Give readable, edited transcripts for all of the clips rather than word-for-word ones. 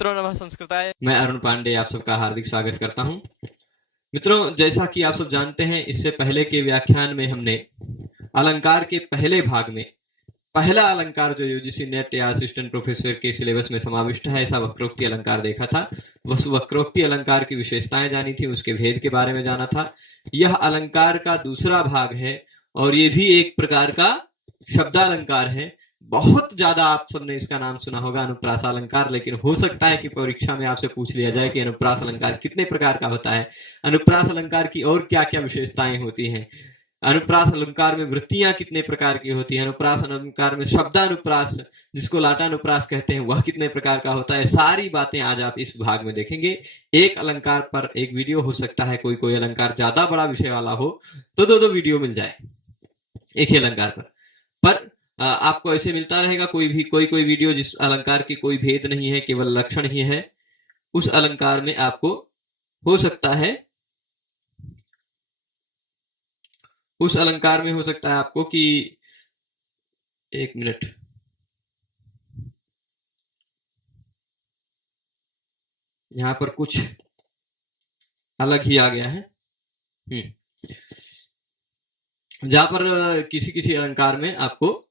मित्रों नमः संस्कृताय। मैं अरुण पांडे आप सबका हार्दिक स्वागत करता हूं। मित्रों, जैसा कि आप सब जानते हैं, इससे पहले के व्याख्यान में हमने अलंकार के पहले भाग में पहला अलंकार जो यूजीसी नेट या असिस्टेंट प्रोफेसर के सिलेबस में समाविष्ट है, ऐसा वक्रोक्ति अलंकार देखा था। उस वक्रोक्ति अलंकार की विशेषताएं जानी थी, उसके भेद के बारे में जाना था। यह अलंकार का दूसरा भाग है और ये भी एक प्रकार का शब्दालंकार है। बहुत ज्यादा आप सबने इसका नाम सुना होगा, अनुप्रास अलंकार, लेकिन हो सकता है कि परीक्षा में आपसे पूछ लिया जाए कि अनुप्रास अलंकार कितने प्रकार का होता है, अनुप्रास अलंकार की और क्या क्या विशेषताएं होती हैं, अनुप्रास अलंकार में वृत्तियां कितने प्रकार की होती हैं, अनुप्रास अलंकार में शब्दानुप्रास जिसको लाटानुप्रास कहते हैं वह कितने प्रकार का होता है। सारी बातें आज आप इस भाग में देखेंगे। एक अलंकार पर एक वीडियो हो सकता है, कोई अलंकार ज्यादा बड़ा विषय वाला हो तो दो वीडियो मिल जाए एक ही अलंकार पर आपको ऐसे मिलता रहेगा। कोई वीडियो जिस अलंकार की कोई भेद नहीं है, केवल लक्षण ही है, उस अलंकार में आपको हो सकता है, उस अलंकार में हो सकता है आपको कि एक मिनट, यहां पर कुछ अलग ही आ गया है। जहां पर किसी अलंकार में आपको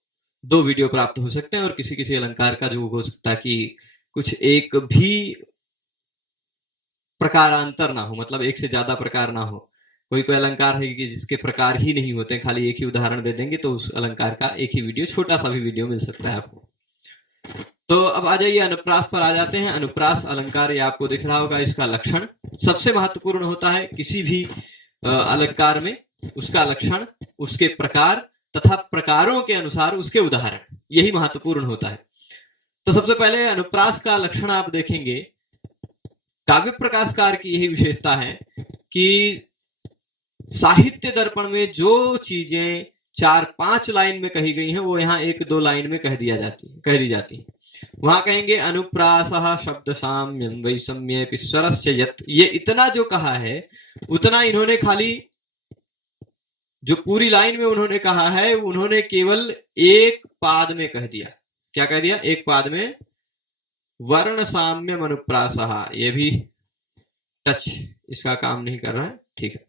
दो वीडियो प्राप्त हो सकते हैं और किसी अलंकार का जो हो सकता है कि कुछ एक भी प्रकारांतर ना हो, मतलब एक से ज्यादा प्रकार ना हो। कोई अलंकार है कि जिसके प्रकार ही नहीं होते, खाली एक ही उदाहरण दे देंगे तो उस अलंकार का एक ही वीडियो, छोटा सा भी वीडियो मिल सकता है आपको। तो अब आ जाइए अनुप्रास पर आ जाते हैं। अनुप्रास अलंकार ये आपको दिख रहा होगा, इसका लक्षण सबसे महत्वपूर्ण होता है किसी भी अलंकार में, उसका लक्षण, उसके प्रकार तथा प्रकारों के अनुसार उसके उदाहरण, यही महत्वपूर्ण होता है। तो सबसे पहले अनुप्रास का लक्षण आप देखेंगे, काव्य प्रकाशकार की यही विशेषता है कि साहित्य दर्पण में जो चीजें 4-5 लाइन में कही गई हैं वो यहाँ 1-2 लाइन में कह दी जाती है। वहां कहेंगे अनुप्रासः शब्द साम्यम वैषम्ये स्वरस्य यत्, ये इतना जो कहा है उतना इन्होंने खाली जो पूरी लाइन में उन्होंने कहा है उन्होंने केवल एक पाद में कह दिया। क्या कह दिया? एक पाद में। वर्ण साम्यम अनुप्रासः, ये भी टच इसका काम नहीं कर रहा है, ठीक है।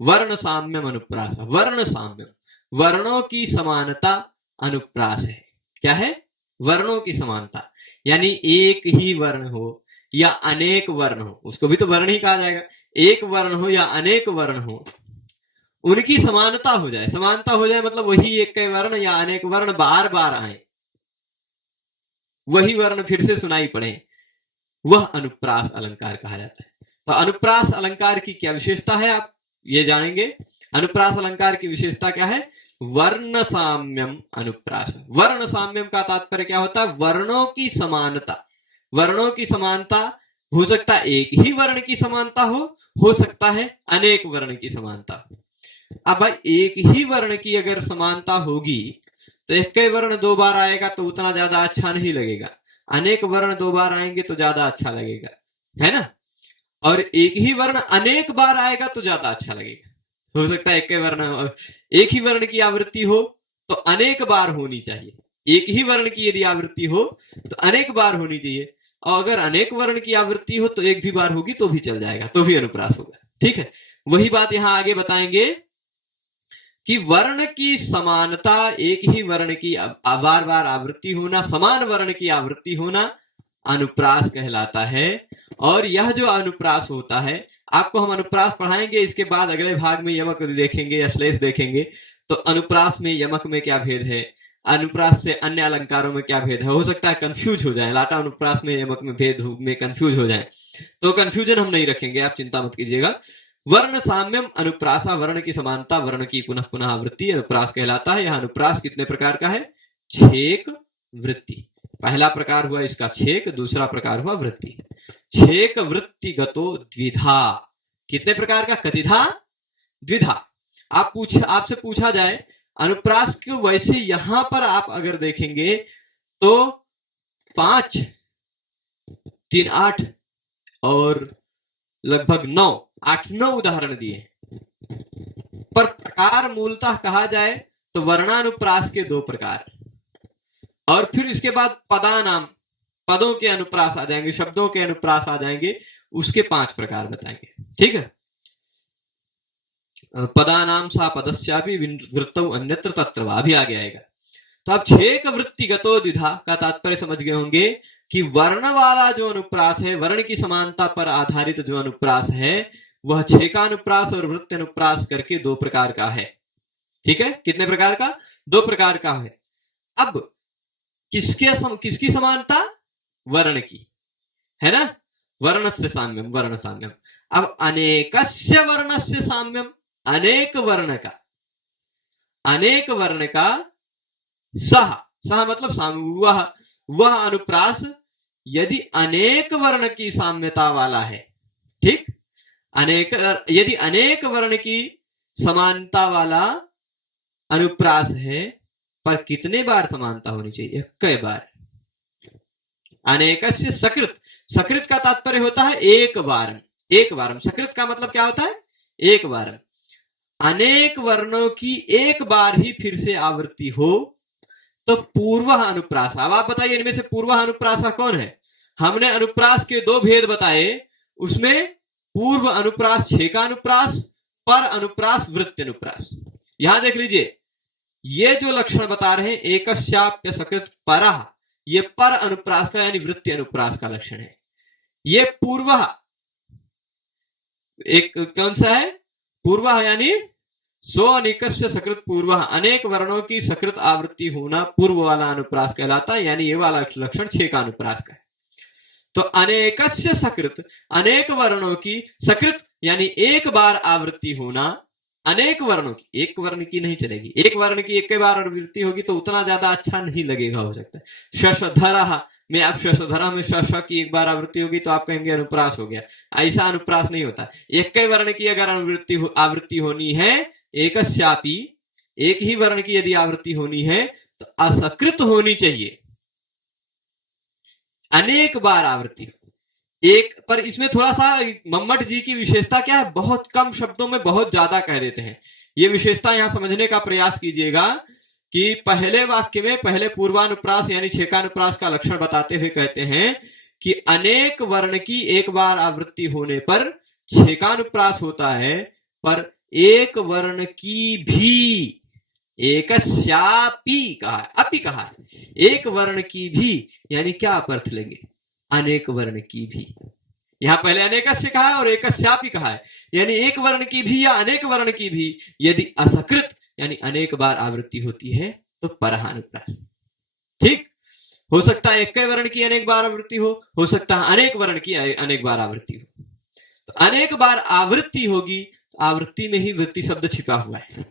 वर्ण साम्यम अनुप्रास, वर्ण साम्यम, वर्णों की समानता अनुप्रास है। क्या है? वर्णों की समानता, यानी एक ही वर्ण हो या अनेक वर्ण हो, उसको भी तो वर्ण ही कहा जाएगा। एक वर्ण हो या अनेक वर्ण हो, उनकी समानता हो जाए। समानता हो जाए मतलब वही एक वर्ण या अनेक वर्ण बार बार आए, वही वर्ण फिर से सुनाई पड़े, वह अनुप्रास अलंकार कहा जाता है। तो अनुप्रास अलंकार की क्या विशेषता है आप ये जानेंगे। अनुप्रास अलंकार की विशेषता क्या है? वर्ण साम्यम अनुप्रास। वर्ण साम्यम का तात्पर्य क्या होता है? वर्णों की समानता। वर्णों की समानता हो सकता है एक ही वर्ण की समानता हो सकता है अनेक वर्ण की समानता। अब भाई एक ही वर्ण की अगर समानता होगी तो एक वर्ण 2 बार आएगा तो उतना ज्यादा अच्छा नहीं लगेगा, अनेक वर्ण 2 बार आएंगे तो ज्यादा अच्छा लगेगा, है ना। और एक ही वर्ण अनेक बार आएगा तो ज्यादा अच्छा लगेगा। हो सकता है एक ही वर्ण की आवृत्ति हो तो अनेक बार होनी चाहिए, एक ही वर्ण की यदि आवृत्ति हो तो अनेक बार होनी चाहिए, और अगर अनेक वर्ण की आवृत्ति हो तो एक भी बार होगी तो भी चल जाएगा, तो भी अनुप्रास होगा, ठीक है। वही बात यहां आगे बताएंगे कि वर्ण की समानता, एक ही वर्ण की बार बार आवृत्ति होना, समान वर्ण की आवृत्ति होना अनुप्रास कहलाता है। और यह जो अनुप्रास होता है, आपको हम अनुप्रास पढ़ाएंगे, इसके बाद अगले भाग में यमक देखेंगे या श्लेष देखेंगे। तो अनुप्रास में यमक में क्या भेद है, अनुप्रास से अन्य अलंकारों में क्या भेद है, हो सकता है कंफ्यूज हो जाए, लाटा अनुप्रास में यमक में भेद में कंफ्यूज हो जाए, तो कंफ्यूजन हम नहीं रखेंगे, आप चिंता मत कीजिएगा। वर्ण साम्यम अनुप्रासा, वर्ण की समानता, वर्ण की पुनः पुनः आवृत्ति अनुप्रास कहलाता है। यह अनुप्रास कितने प्रकार का है? छेक वृत्ति। पहला प्रकार हुआ इसका छेक, दूसरा प्रकार हुआ वृत्ति। छेक वृत्ति गतो द्विधा। कितने प्रकार का? कतिधा, द्विधा। आपसे पूछा जाए अनुप्रास को, वैसे यहां पर आप अगर देखेंगे तो 5, 3, 8 और लगभग 8-9 उदाहरण दिए, पर प्रकार मूलतः कहा जाए तो वर्णानुप्रास के 2 प्रकार, और फिर इसके बाद पदों के अनुप्रास आ जाएंगे, शब्दों के अनुप्रास आ जाएंगे, उसके 5 प्रकार बताएंगे। ठीक है, पदानाम सा पदस्यापि वृत्तौ अन्यत्र तत्र वा भी आगे आएगा। तो आप छेक वृत्तिगतो द्विधा का तात्पर्य समझ गए होंगे कि वर्ण वाला जो अनुप्रास है, वर्ण की समानता पर आधारित जो अनुप्रास है, वह छेकानुप्रास और वृत्त अनुप्रास करके 2 प्रकार का है। ठीक है, कितने प्रकार का? 2 प्रकार का है। अब किसकी समानता? वर्ण की, है ना, वर्णस्य साम्यम, वर्ण साम्यम। अब अनेकस्य वर्णस्य साम्यम, अनेक वर्ण का, अनेक वर्ण का सह, सह मतलब वह अनुप्रास यदि अनेक वर्ण की साम्यता वाला है, ठीक, यदि अनेक वर्ण की समानता वाला अनुप्रास है, पर कितने बार समानता होनी चाहिए? कई बार। अनेकस्य सकृत, सकृत का तात्पर्य होता है एक बार, एक बार। सकृत का मतलब क्या होता है? एक बार। अनेक वर्णों की एक बार ही फिर से आवृत्ति हो तो पूर्व अनुप्रास। अब आप बताइए इनमें से पूर्व अनुप्रासा कौन है? हमने अनुप्रास के 2 भेद बताए, उसमें पूर्व अनुप्रास छेकानुप्रास, पर अनुप्रास वृत्ति अनुप्रास। यहां देख लीजिए, ये जो लक्षण बता रहे हैं एकस्याप्य सकृत परः, ये पर अनुप्रास का यानी वृत्ति अनुप्रास का लक्षण है। ये पूर्व एक कौन सा है? पूर्व यानी सो अनेकस्य सकृत पूर्व, अनेक वर्णों की सकृत आवृत्ति होना पूर्व वाला अनुप्रास कहलाता है, यानी ये वाला लक्षण छेकानुप्रास का है। तो अनेकस्य सकृत, अनेक वर्णों की सकृत यानी एक बार आवृत्ति होना, अनेक वर्णों की, एक वर्ण की नहीं चलेगी, एक वर्ण की एक बार आवृत्ति होगी तो उतना ज्यादा अच्छा नहीं लगेगा, हो सकता है। शशधरः में, अब शशधरः में श की एक बार आवृत्ति होगी तो आप कहेंगे अनुप्रास हो गया, ऐसा अनुप्रास नहीं होता। एक वर्ण की अगर आवृत्ति होनी है, एकस्यापि, एक ही वर्ण की यदि आवृत्ति होनी है तो असकृत होनी चाहिए, अनेक बार आवृत्ति एक। पर इसमें थोड़ा सा मम्मट जी की विशेषता क्या है? बहुत कम शब्दों में बहुत ज्यादा कह देते हैं। ये विशेषता यहां समझने का प्रयास कीजिएगा कि पहले वाक्य में पहले पूर्वानुप्रास यानी छेकानुप्रास का लक्षण बताते हुए कहते हैं कि अनेक वर्ण की एक बार आवृत्ति होने पर छेकानुप्रास होता है, पर एक वर्ण की भी, एकस्यापि कहा है, अपि कहा है, एक वर्ण की भी, यानी क्या आप अर्थ लेंगे? अनेक वर्ण की भी। यहां पहले अनेकस्य कहा है और एकस्यापि कहा है, यानी एक वर्ण की भी या अनेक वर्ण की भी यदि असकृत यानी अनेक बार आवृत्ति होती है तो परहानुप्रास। ठीक, हो सकता है एक वर्ण की अनेक बार आवृत्ति हो सकता है अनेक वर्ण की अनेक बार आवृत्ति हो। तो अनेक बार आवृत्ति होगी, आवृत्ति में ही वृत्ति शब्द छिपा हुआ है।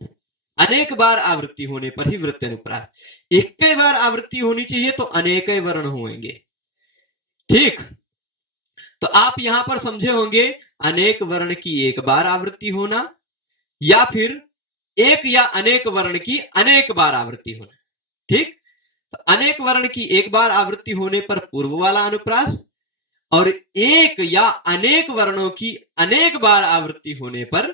अनेक बार आवृत्ति होने पर ही वृत्ति अनुप्रास। एक बार आवृत्ति होनी चाहिए तो अनेक वर्ण होंगे। ठीक, तो आप यहां पर समझे होंगे अनेक वर्ण की एक बार आवृत्ति होना, या फिर एक या अनेक वर्ण की अनेक बार आवृत्ति होना। ठीक, तो अनेक वर्ण की एक बार आवृत्ति होने पर पूर्व वाला अनुप्रास, और एक या अनेक वर्णों की अनेक बार आवृत्ति होने पर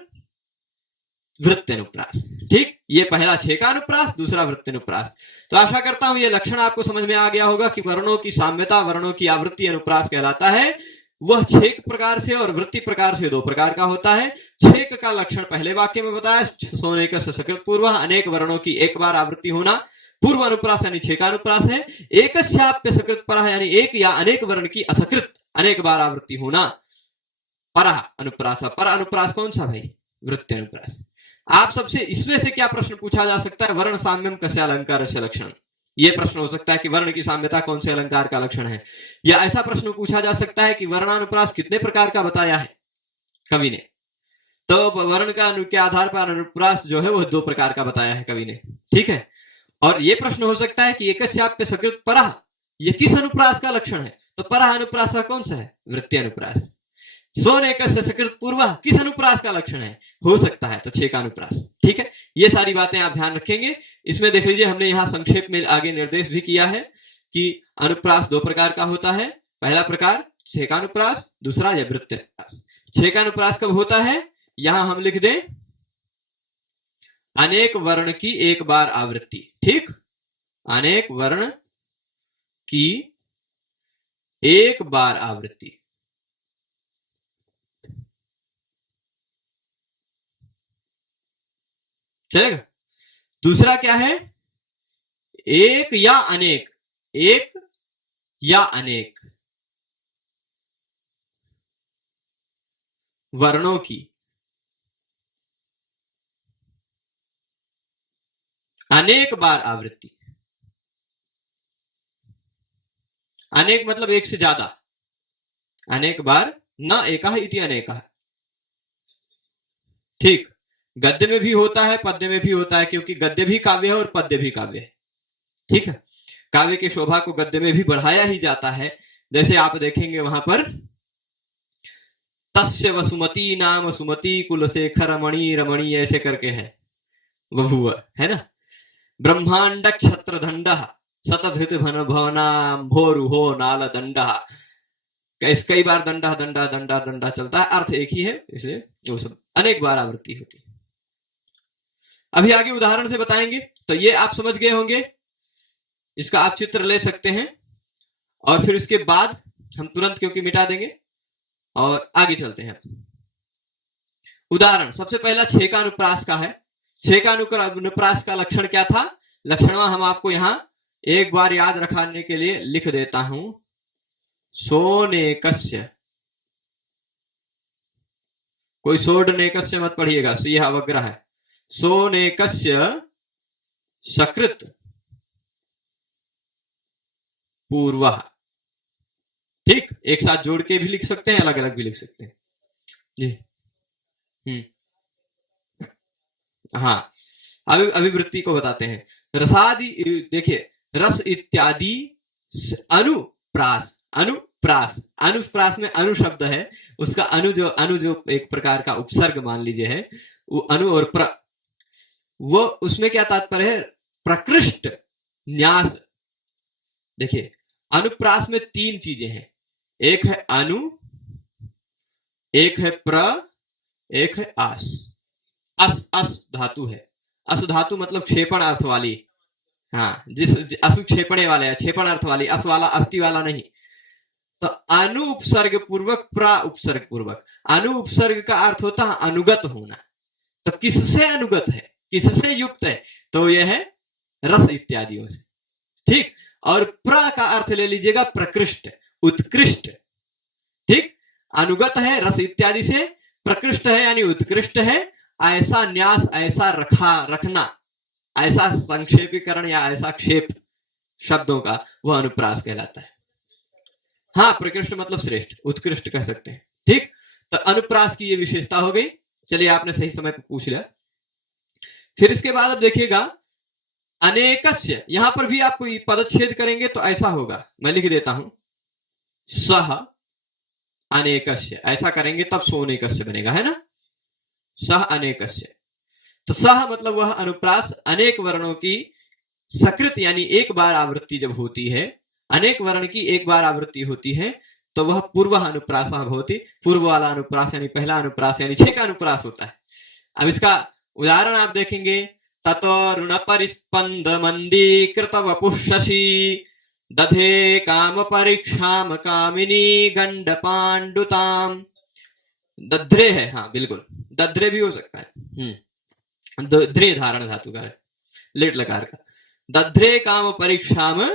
वृत्ति अनुप्रास। ठीक, ये पहला छेकानुप्रास, दूसरा वृत्ति अनुप्रास। तो आशा करता हूं ये लक्षण आपको समझ में आ गया होगा कि वर्णों की साम्यता, वर्णों की आवृत्ति अनुप्रास कहलाता है। वह छेक प्रकार से और वृत्ति प्रकार से 2 प्रकार का होता है। छेक का लक्षण पहले वाक्य में बताया, सोने का सकृत पूर्व, अनेक वर्णों की एक बार आवृत्ति होना, पूर्व अनुप्रास यानी छेकानुप्रास है। एकस्याप्य सकृत परः यानी एक या अनेक वर्ण की असकृत अनेक बार आवृत्ति होना, परः अनुप्रास। पर अनुप्रास कौन सा भाई? वृत्ति अनुप्रास। आप सबसे इसमें से क्या प्रश्न पूछा जा सकता है? वर्ण साम्यम कस्य अलंकार से लक्षण, यह प्रश्न हो सकता है कि वर्ण की साम्यता कौन से अलंकार का लक्षण है। या ऐसा प्रश्न पूछा जा सकता है कि वर्णानुप्रास कितने प्रकार का बताया है कवि ने? तो वर्ण का के आधार पर अनुप्रास जो है वह 2 प्रकार का बताया है कवि ने। ठीक है, और यह प्रश्न हो सकता है कि एकस्याप्य सकृत परः यह किस अनुप्रास का लक्षण है? तो परः अनुप्रास कौन सा है? वृत्ति अनुप्रास। सोनेकस्य सकृत पूर्व किस अनुप्रास का लक्षण है? हो सकता है तो छेकानुप्रास। ठीक है, ये सारी बातें आप ध्यान रखेंगे। इसमें देख लीजिए हमने यहाँ संक्षेप में आगे निर्देश भी किया है कि अनुप्रास 2 प्रकार का होता है। पहला प्रकार छेकानुप्रास, दूसरा या वृत्ति अनुप्रास। छेकानुप्रास कब होता है? यहां हम लिख दें अनेक वर्ण की एक बार आवृत्ति। ठीक, अनेक वर्ण की एक बार आवृत्ति। चलेगा। दूसरा क्या है, एक या अनेक, एक या अनेक वर्णों की अनेक बार आवृत्ति। अनेक मतलब एक से ज्यादा, अनेक बार, न एका इति अनेका। ठीक, गद्य में भी होता है, पद्य में भी होता है, क्योंकि गद्य भी काव्य है और पद्य भी काव्य है। ठीक है, काव्य की शोभा को गद्य में भी बढ़ाया ही जाता है। जैसे आप देखेंगे वहां पर, तस्य वसुमती नाम सुमति कुलशेखर रमणी रमणी, ऐसे करके है बभुआ, है ना। ब्रह्मांड क्षत्र दंड सतधृत भन भवनाम्भोरुहो नाल दंड। कई बार दंडा दंडा दंडा दंडा चलता है, अर्थ एक ही है, इसलिए वो सब अनेक बार आवृत्ति होती है। अभी आगे उदाहरण से बताएंगे, तो ये आप समझ गए होंगे, इसका आप चित्र ले सकते हैं। और फिर इसके बाद हम तुरंत क्योंकि मिटा देंगे और आगे चलते हैं। उदाहरण सबसे पहला छेकानुप्रास का है। छेकानुप्रास का लक्षण क्या था, लक्षण हम आपको यहां एक बार याद रखाने के लिए लिख देता हूं। सोनेकस्य, कोई सोडनेकस्य मत पढ़िएगा, यह अवग्रह है। सोनेकस्य सकृत पूर्वः। ठीक, एक साथ जोड़ के भी लिख सकते हैं, अलग अलग भी लिख सकते हैं जी। हाँ, अभिवृत्ति को बताते हैं। रसादि, देखिए, रस इत्यादि अनुप्रास, अनुप्रास, अनुप्रास में अनु शब्द है, उसका अनु जो एक प्रकार का उपसर्ग मान लीजिए है, वो अनु और प्र, वो उसमें क्या तात्पर्य है, प्रकृष्ट न्यास। देखिए, अनुप्रास में तीन चीजें हैं, एक है अनु, एक है प्र, एक है आस। अस धातु है, अस धातु मतलब क्षेपण अर्थ वाली, हाँ, असु क्षेपणे वाले है, क्षेपण अर्थ वाली, अस वाला अस्थि वाला नहीं। तो अनु उपसर्ग पूर्वक, प्रा उपसर्ग पूर्वक। अनु उपसर्ग का अर्थ होता है अनुगत होना। तो किससे अनुगत है, किससे युक्त है, तो यह है रस इत्यादियों से। ठीक, और प्र का अर्थ ले लीजिएगा प्रकृष्ट, उत्कृष्ट। ठीक, अनुगत है रस इत्यादि से, प्रकृष्ट है यानी उत्कृष्ट है। ऐसा न्यास, ऐसा रखना, ऐसा संक्षेपीकरण या ऐसा क्षेप शब्दों का, वह अनुप्रास कहलाता है। हाँ, प्रकृष्ट मतलब श्रेष्ठ, उत्कृष्ट कह सकते हैं। ठीक, तो अनुप्रास की ये विशेषता हो गई। चलिए, आपने सही समय पर पूछ लिया। फिर इसके बाद अब देखिएगा अनेकस्य, यहां पर भी आप कोई पदच्छेद करेंगे तो ऐसा होगा, मैं लिख देता हूं, सह अनेकस्य, ऐसा करेंगे तब सोनेकस्य बनेगा, है ना। सह अनेकस्य, तो सह मतलब वह अनुप्रास अनेक वर्णों की सकृत यानी एक बार आवृत्ति जब होती है, अनेक वर्ण की एक बार आवृत्ति होती है, तो वह पूर्व अनुप्रास होती। पूर्व वाला अनुप्रास यानी पहला अनुप्रास यानी छेका अनुप्रास होता है। अब इसका उदाहरण आप देखेंगे, ततो ऋण परिस्पंद मंदीकृत वपुः शशि दधे काम परीक्षाम कामिनी गंड पांडुताम। दध्रे है, हाँ बिल्कुल, दध्रे भी हो सकता है। दध्रे धारण धातु का है, लेट लकार का। दध्रे काम परीक्षाम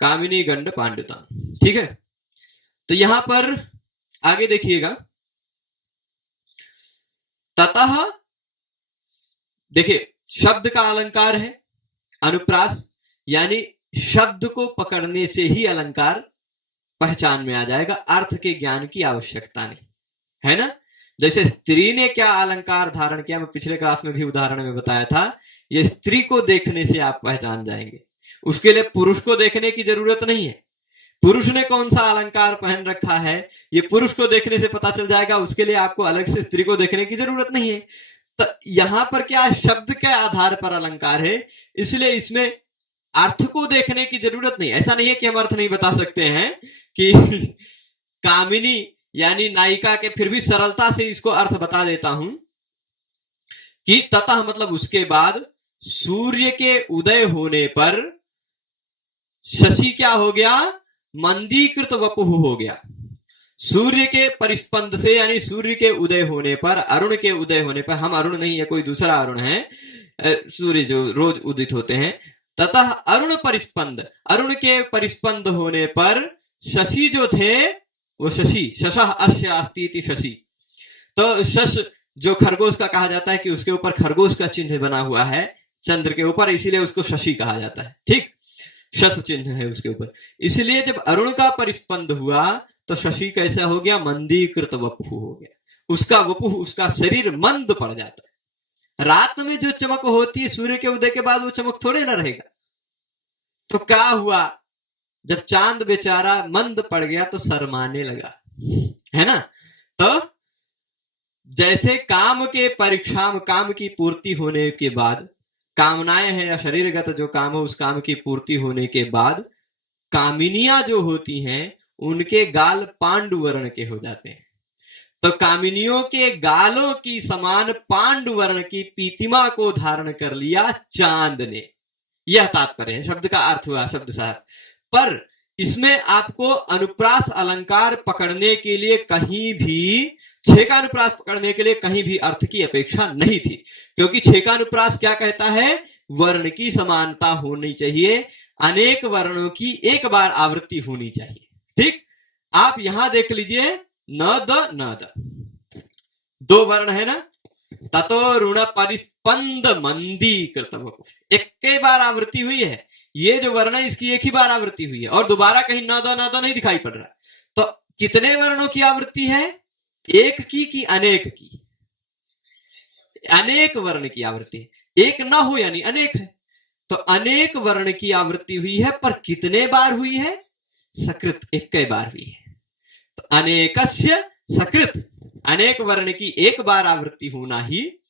कामिनी गंड पांडुताम। ठीक है, तो यहां पर आगे देखिएगा, ततः, देखिए शब्द का अलंकार है अनुप्रास, यानी शब्द को पकड़ने से ही अलंकार पहचान में आ जाएगा, अर्थ के ज्ञान की आवश्यकता नहीं, है ना। जैसे स्त्री ने क्या अलंकार धारण किया, मैं पिछले क्लास में भी उदाहरण में बताया था, ये स्त्री को देखने से आप पहचान जाएंगे, उसके लिए पुरुष को देखने की जरूरत नहीं है। पुरुष ने कौन सा अलंकार पहन रखा है, ये पुरुष को देखने से पता चल जाएगा, उसके लिए आपको अलग से स्त्री को देखने की जरूरत नहीं है। तो यहां पर क्या, शब्द के आधार पर अलंकार है, इसलिए इसमें अर्थ को देखने की जरूरत नहीं। ऐसा नहीं है कि हम अर्थ नहीं बता सकते हैं कि कामिनी यानी नायिका के, फिर भी सरलता से इसको अर्थ बता देता हूं कि ततः मतलब उसके बाद सूर्य के उदय होने पर शशि क्या हो गया, मंदीकृत वपुः हो गया। सूर्य के परिस्पंद से यानी सूर्य के उदय होने पर, अरुण के उदय होने पर, हम अरुण नहीं है, कोई दूसरा अरुण है, सूर्य जो रोज उदित होते हैं, तथा अरुण परिस्पंद, अरुण के परिस्पंद होने पर शशि जो थे वो शशि, शशः अस्य अस्ति इति शशि, तो शश जो खरगोश का कहा जाता है कि उसके ऊपर खरगोश का चिन्ह बना हुआ है चंद्र के ऊपर, इसीलिए उसको शशि कहा जाता है। ठीक, शश चिन्ह है उसके ऊपर। इसलिए जब अरुण का परिस्पंद हुआ तो शशि कैसा हो गया? मंदीकृत वपुः हो गया। उसका वपुः, उसका शरीर मंद पड़ जाता है। रात में जो चमक होती है सूर्य के उदय के बाद, वो चमक थोड़े ना रहेगा। तो क्या हुआ? जब चांद बेचारा मंद पड़ गया तो शर्माने लगा, है ना। तो जैसे काम के परिक्षाम, काम की पूर्ति होने के बाद, कामनाएं हैं या शरीरगत जो काम हो, उस काम की पूर्ति होने के बाद कामिनियां जो होती हैं उनके गाल पांडु वर्ण के हो जाते हैं। तो कामिनियों के गालों की समान पांडु वर्ण की पीतिमा को धारण कर लिया चांद ने, यह तात्पर्य है। शब्द का अर्थ हुआ शब्द सार। पर इसमें आपको अनुप्रास अलंकार पकड़ने के लिए कहीं भी, छह का अनुप्रास पकड़ने के लिए कहीं भी अर्थ की अपेक्षा नहीं थी, क्योंकि छह का अनुप्रास क्या कहता है? वर्ण की समानता होनी चाहिए, अनेक वर्णों की एक बार आवृत्ति होनी चाहिए। ठीक, आप यहां देख लीजिए, न द दो वर्ण है ना, ततो ऋण परिस्पंद मंदीकृत वपुः, एक के बार आवृत्ति हुई है। ये जो वर्ण है इसकी एक ही बार आवृत्ति हुई है और दोबारा कहीं न द नहीं दिखाई पड़ रहा। तो कितने वर्णों की आवृत्ति है? एक की कि अनेक की? अनेक वर्ण की आवृत्ति है। एक ना हो यानी अनेक है, तो अनेक वर्ण की आवृत्ति हुई है। पर कितने बार हुई है? सकृत, एक कई बार हुई है। तो अनेकस्य सकृत, अनेक वर्ण की एक बार आवृत्ति होना ही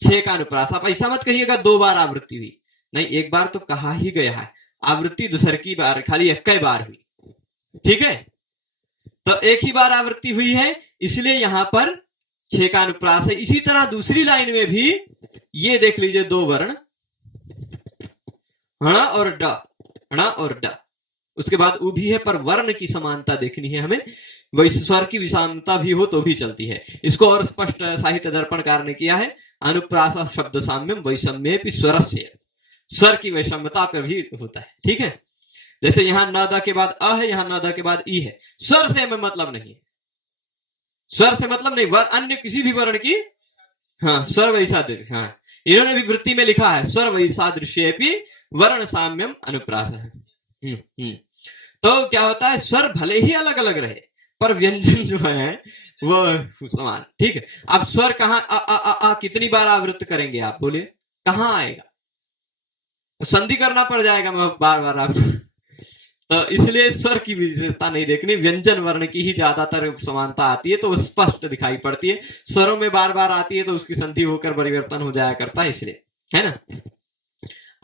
छह का अनुप्रास। आप ऐसा मत कहिएगा दो बार आवृत्ति हुई, नहीं, एक बार तो कहा ही गया है, आवृत्ति दूसर की बार, खाली एक कई बार हुई। ठीक है, तो एक ही बार आवृत्ति हुई है, इसलिए यहां पर छह का अनुप्रास है। इसी तरह दूसरी लाइन में भी ये देख लीजिए, दो वर्ण ण और ड, ण और ड, उसके बाद उ भी है, पर वर्ण की समानता देखनी है हमें। वैसे स्वर की विषमता भी हो तो भी चलती है। इसको और स्पष्ट साहित्य दर्पणकार ने किया है, अनुप्रास शब्द साम्यम वैषम्ये स्वरस्य, स्वर की वैषम्यता पर भी होता है। ठीक है, जैसे यहां न द के बाद अ है, यहां न द के बाद ई है, स्वर से हमें मतलब नहीं है, स्वर से मतलब नहीं, अन्य किसी भी वर्ण की, हाँ, स्वर वैसादृश्य, हाँ, इन्होंने भी वृत्ति में लिखा है, स्वर वैसादृश्येपि वर्ण साम्यम अनुप्रास है। तो क्या होता है, स्वर भले ही अलग अलग रहे पर व्यंजन जो है वो समान। ठीक है, अब स्वर कहां, अ अ अ अ कितनी बार आवृत्त करेंगे आप, बोलिए कहां आएगा? संधि करना पड़ जाएगा बार बार आपको। तो इसलिए स्वर की विशेषता नहीं देखनी, व्यंजन वर्ण की ही ज्यादातर समानता आती है, तो वो स्पष्ट दिखाई पड़ती है। स्वरों में बार बार आती है तो उसकी संधि होकर परिवर्तन हो जाया करता है, इसलिए, है ना।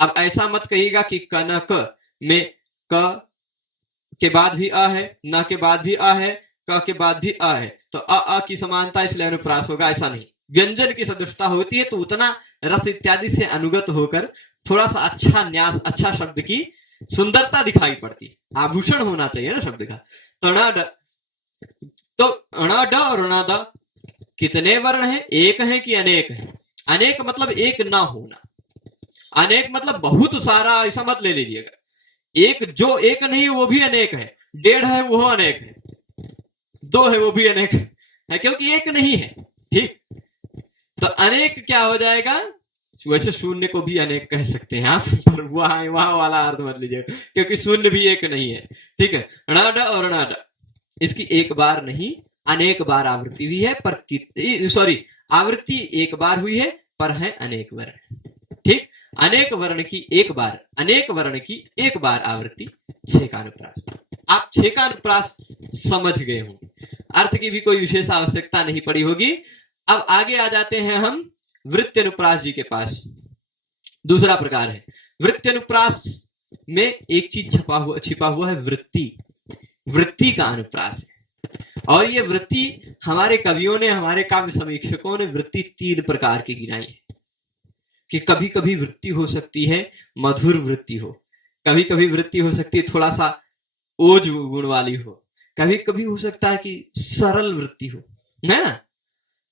अब ऐसा मत कहिएगा कि कनक में क के बाद भी अ है, न के बाद भी अ है, क के बाद भी अ है, तो अ की समानता इसलिए अनुप्रास होगा, ऐसा नहीं। व्यंजन की सदृशता होती है तो उतना रस इत्यादि से अनुगत होकर थोड़ा सा अच्छा न्यास, अच्छा शब्द की सुंदरता दिखाई पड़ती है। आभूषण होना चाहिए ना शब्द का। तो ण ड और ण द कितने वर्ण है? एक है कि अनेक है? अनेक मतलब एक ना होना, अनेक मतलब बहुत सारा, ऐसा मत ले लीजिएगा। एक जो एक नहीं है वो भी अनेक है, डेढ़ है वो अनेक है, दो है वो भी अनेक है, क्योंकि एक नहीं है। ठीक, तो अनेक क्या हो जाएगा? वैसे शून्य को भी अनेक कह सकते हैं आप, पर वहां वाला अर्थ मत लीजिएगा, क्योंकि शून्य भी एक नहीं है। ठीक है, ण ड और ण ड इसकी एक बार नहीं अनेक बार आवृत्ति हुई है, पर सॉरी, आवृत्ति एक बार हुई है पर है अनेक वर्ण। ठीक, अनेक वर्ण की एक बार, अनेक वर्ण की एक बार आवृत्ति छह का अनुप्रास। आप छह का अनुप्रास समझ गए होंगे, अर्थ की भी कोई विशेष आवश्यकता नहीं पड़ी होगी। अब आगे आ जाते हैं हम वृत्ति अनुप्रास जी के पास। दूसरा प्रकार है वृत्ति अनुप्रास में एक चीज छिपा हुआ है, वृत्ति, वृत्ति का अनुप्रास है। और ये वृत्ति हमारे कवियों ने, हमारे काव्य समीक्षकों ने वृत्ति तीन प्रकार की गिनाई है। कि कभी कभी वृत्ति हो सकती है मधुर वृत्ति हो, कभी कभी वृत्ति हो सकती है थोड़ा सा ओज गुण वाली हो, कभी कभी हो सकता है कि सरल वृत्ति हो, है ना।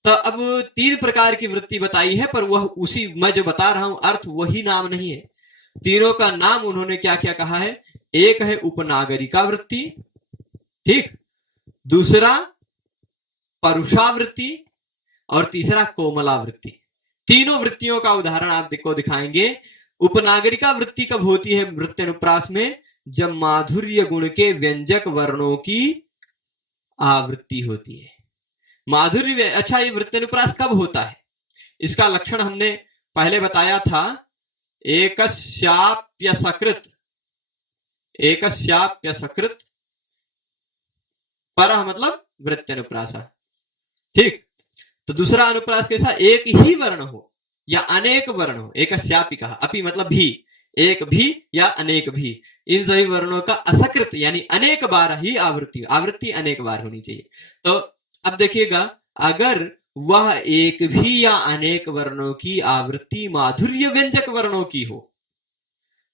तो अब 3 प्रकार की वृत्ति बताई है, पर वह उसी मैं जो बता रहा हूं अर्थ वही नाम नहीं है। तीनों का नाम उन्होंने क्या क्या कहा है। एक है उपनागरिका वृत्ति, ठीक, दूसरा परुषावृत्ति और तीसरा कोमलावृत्ति। तीनों वृत्तियों का उदाहरण आपको दिखाएंगे। उपनागरिका वृत्ति कब होती है नृत्य अनुप्रास में, जब माधुर्य गुण के व्यंजक वर्णों की आवृत्ति होती है। माधुर्य, अच्छा ये नृत्य अनुप्रास कब होता है, इसका लक्षण हमने पहले बताया था। एकस्याप्यसकृत, एकस्याप्यसकृत परः मतलब नृत्य अनुप्रास, ठीक। तो दूसरा अनुप्रास कैसा, एक ही वर्ण हो या अनेक वर्ण हो। एकस्यापि कहा, अपि मतलब भी, एक भी या अनेक भी, इन सभी वर्णों का असकृत यानी अनेक बार ही आवृत्ति, आवृत्ति अनेक बार होनी चाहिए। तो अब देखिएगा, अगर वह एक भी या अनेक वर्णों की आवृत्ति माधुर्य व्यंजक वर्णों की हो,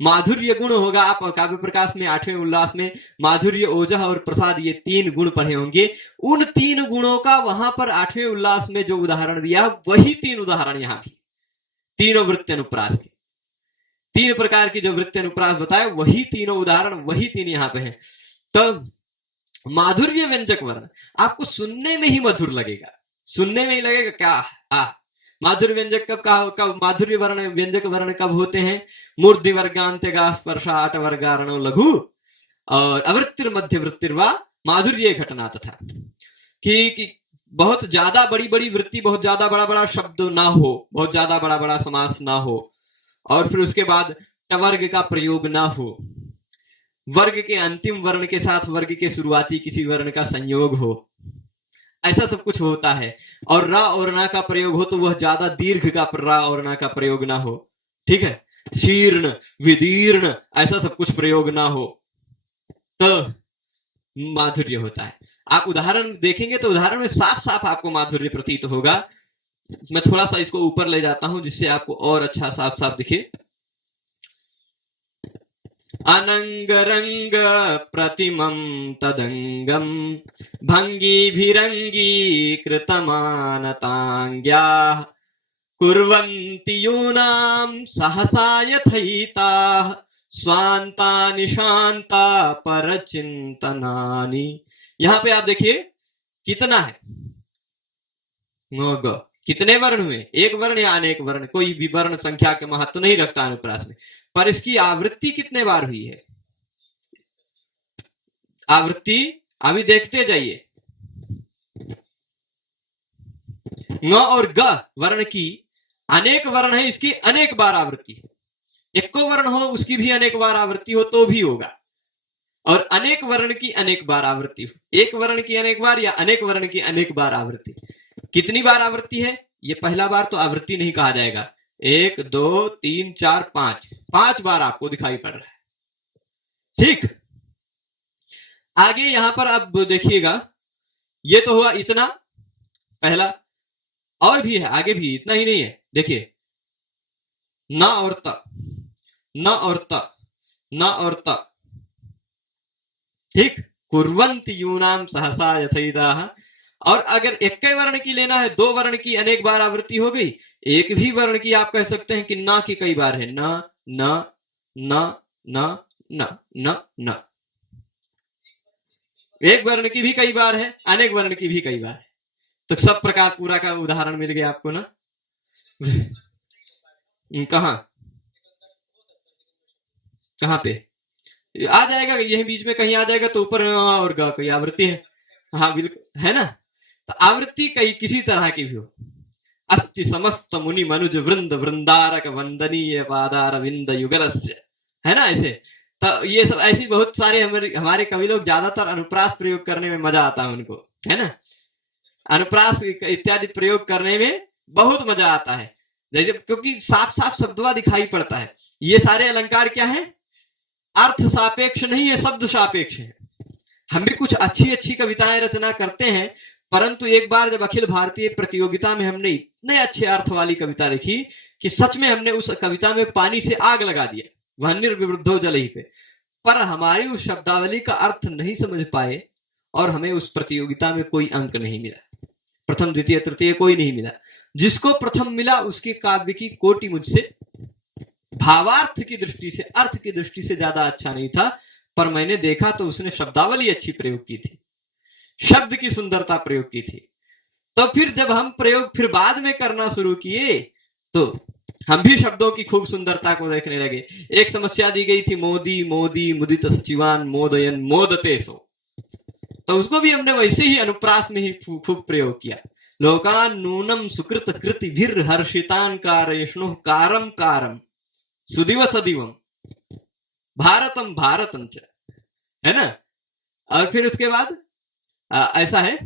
माधुर्य गुण होगा, आप काव्य प्रकाश में 8वें उल्लास में माधुर्य, ओजह और प्रसाद ये 3 गुण पढ़े होंगे। उन 3 गुणों का वहां पर 8वें उल्लास में जो उदाहरण दिया, वही 3 उदाहरण यहां भी, तीनों वृत्ति अनुप्रास के 3 प्रकार की जो वृत्ति अनुप्रास बताए, वही तीनों उदाहरण, वही 3 यहां पे हैं। तो माधुर्य व्यंजक वर्ण आपको सुनने में ही मधुर लगेगा, सुनने में ही लगेगा क्या माधुर्य व्यंजक कब माधुर्य वर्ण व्यंजक वर्ण कब होते हैं, मूर्धि वर्गांत्यगा स्पर्शाट वर्गारणो लघु और अवृत्तिर मध्य वृत्तिर्वा माधुर्य घटना तथा, कि बहुत ज्यादा बड़ी बड़ी वृत्ति, बहुत ज्यादा बड़ा बड़ा शब्द ना हो, बहुत ज्यादा बड़ा बड़ा समास ना हो, और फिर उसके बाद टवर्ग का प्रयोग ना हो, वर्ग के अंतिम वर्ण के साथ वर्ग के शुरुआती किसी वर्ण का संयोग हो, ऐसा सब कुछ होता है। और रा और ना का प्रयोग हो तो वह ज्यादा दीर्घ का रा और ना का प्रयोग ना हो, ठीक है, शीर्ण विदीर्ण ऐसा सब कुछ प्रयोग ना हो, तो माधुर्य होता है। आप उदाहरण देखेंगे तो उदाहरण में साफ साफ आपको माधुर्य प्रतीत होगा। मैं थोड़ा सा इसको ऊपर ले जाता हूं जिससे आपको और अच्छा साफ साफ दिखे। अनंग रंग प्रतिमं तदंगम भंगीभिरंगी कृतमानतांग्या कुर्वन्ति यूनां सहसा यथैताः स्वान्ता निशांता परचिंतनानि। यहां पे आप देखिए कितना है, कितने वर्ण हुए, एक वर्ण या अनेक वर्ण, कोई भी वर्ण संख्या के महत्व नहीं रखता अनुप्रास में, पर इसकी आवृत्ति कितने बार हुई है, आवृत्ति अभी देखते जाइए। न और ग वर्ण की अनेक वर्ण है, इसकी अनेक बार आवृत्ति है। एको वर्ण हो उसकी भी अनेक बार आवृत्ति हो तो भी होगा, और अनेक वर्ण की अनेक बार आवृत्ति हो, एक वर्ण की अनेक बार या अनेक वर्ण की अनेक बार आवृत्ति। कितनी बार आवृत्ति है, ये पहला बार तो आवृत्ति नहीं कहा जाएगा, 1 2 3 4 5 बार आपको दिखाई पड़ रहा है, ठीक। आगे यहां पर आप देखिएगा, ये तो हुआ इतना पहला, और भी है आगे भी, इतना ही नहीं है। देखिए न और त, न और त, न और त, ठीक। कुर्वन्ति यूनां सहसा यथैताः। और अगर एक वर्ण की लेना है, 2 वर्ण की अनेक बार आवृत्ति हो गई, एक भी वर्ण की आप कह सकते हैं कि ना की कई बार है, न न न न न न न, एक वर्ण की भी कई बार है, अनेक वर्ण की भी कई बार है। तो सब प्रकार पूरा का उदाहरण मिल गया आपको ना। कहां कहां पे आ जाएगा, यही बीच में कहीं आ जाएगा तो ऊपर और गा कोई आवृत्ति है, हाँ बिल्कुल है ना। तो आवृत्ति कई किसी तरह की भी हो, अस्ति समस्त मुनि मनुज वृंद वृंदारक वंदनीय पादार विंद युगलस्य, है ना ऐसे। तो ये सब ऐसी बहुत सारे हमारे कवि लोग ज्यादातर अनुप्रास प्रयोग करने में मजा आता है उनको, है ना। अनुप्रास इत्यादि प्रयोग करने में बहुत मजा आता है, जैसे क्योंकि साफ साफ शब्दवा दिखाई पड़ता है। ये सारे अलंकार क्या है, अर्थ सापेक्ष नहीं है, शब्द सापेक्ष है। हम भी कुछ अच्छी अच्छी कविताएं रचना करते हैं, परंतु एक बार जब अखिल भारतीय प्रतियोगिता में हमने इतने अच्छे अर्थ वाली कविता लिखी कि सच में हमने उस कविता में पानी से आग लगा दिया, वह निर्विवृद्धो जल ही पे। पर हमारी उस शब्दावली का अर्थ नहीं समझ पाए और हमें उस प्रतियोगिता में कोई अंक नहीं मिला, प्रथम द्वितीय तृतीय कोई नहीं मिला। जिसको प्रथम मिला उसके काव्य की कोटि मुझसे भावार्थ की दृष्टि से, अर्थ की दृष्टि से ज्यादा अच्छा नहीं था, पर मैंने देखा तो उसने शब्दावली अच्छी प्रयोग की थी, शब्द की सुंदरता प्रयोग की थी। तो फिर जब हम प्रयोग फिर बाद में करना शुरू किए तो हम भी शब्दों की खूब सुंदरता को देखने लगे। एक समस्या दी गई थी, मोदी मोदी मुदित सचिवान मोदयन मोदते सो, तो उसको भी हमने वैसे ही अनुप्रास में ही खूब प्रयोग किया। लोकान नूनम सुकृत कृति भीर हर्षितान कारयष्णु कारम कारम सुदिव सदिवम भारतम भारतम च, है ना। और फिर उसके बाद ऐसा है,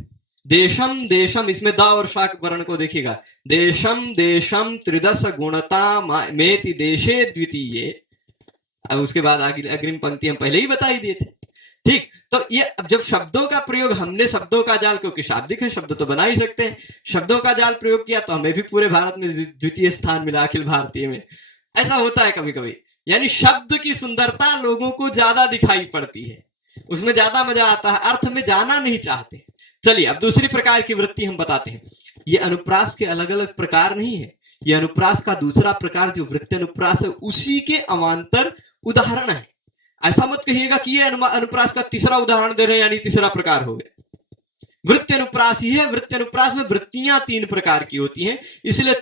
देशम देशम, इसमें द और शा वर्ण को देखिएगा, देशम देशम त्रिदश गुणता मेति देशे द्वितीय। अब उसके बाद अग्रिम पंक्ति हम पहले ही बता ही दिए थे, ठीक। तो ये अब जब शब्दों का प्रयोग, हमने शब्दों का जाल, क्योंकि शाब्दिक है, शब्द तो बना ही सकते हैं, शब्दों का जाल प्रयोग किया तो हमें भी पूरे भारत में द्वितीय स्थान मिला, अखिल भारतीय में। ऐसा होता है कभी कभी, यानी शब्द की सुंदरता लोगों को ज्यादा दिखाई पड़ती है, उसमें ज्यादा मजा आता है, अर्थ में जाना नहीं चाहते। चलिए अब दूसरी प्रकार की वृत्ति हम बताते हैं। ये अनुप्रास के अलग अलग प्रकार नहीं है, ये अनुप्रास का दूसरा प्रकार जो वृत्ति अनुप्रास है उसी के अमांतर उदाहरण है। ऐसा मत कहिएगा कि ये अनुप्रास का तीसरा उदाहरण दे रहे हैं यानी तीसरा प्रकार हो गया। वृत्ति अनुप्रास ही है। वृत्ति अनुप्रास में वृत्तियां तीन प्रकार की होती हैं, इसलिए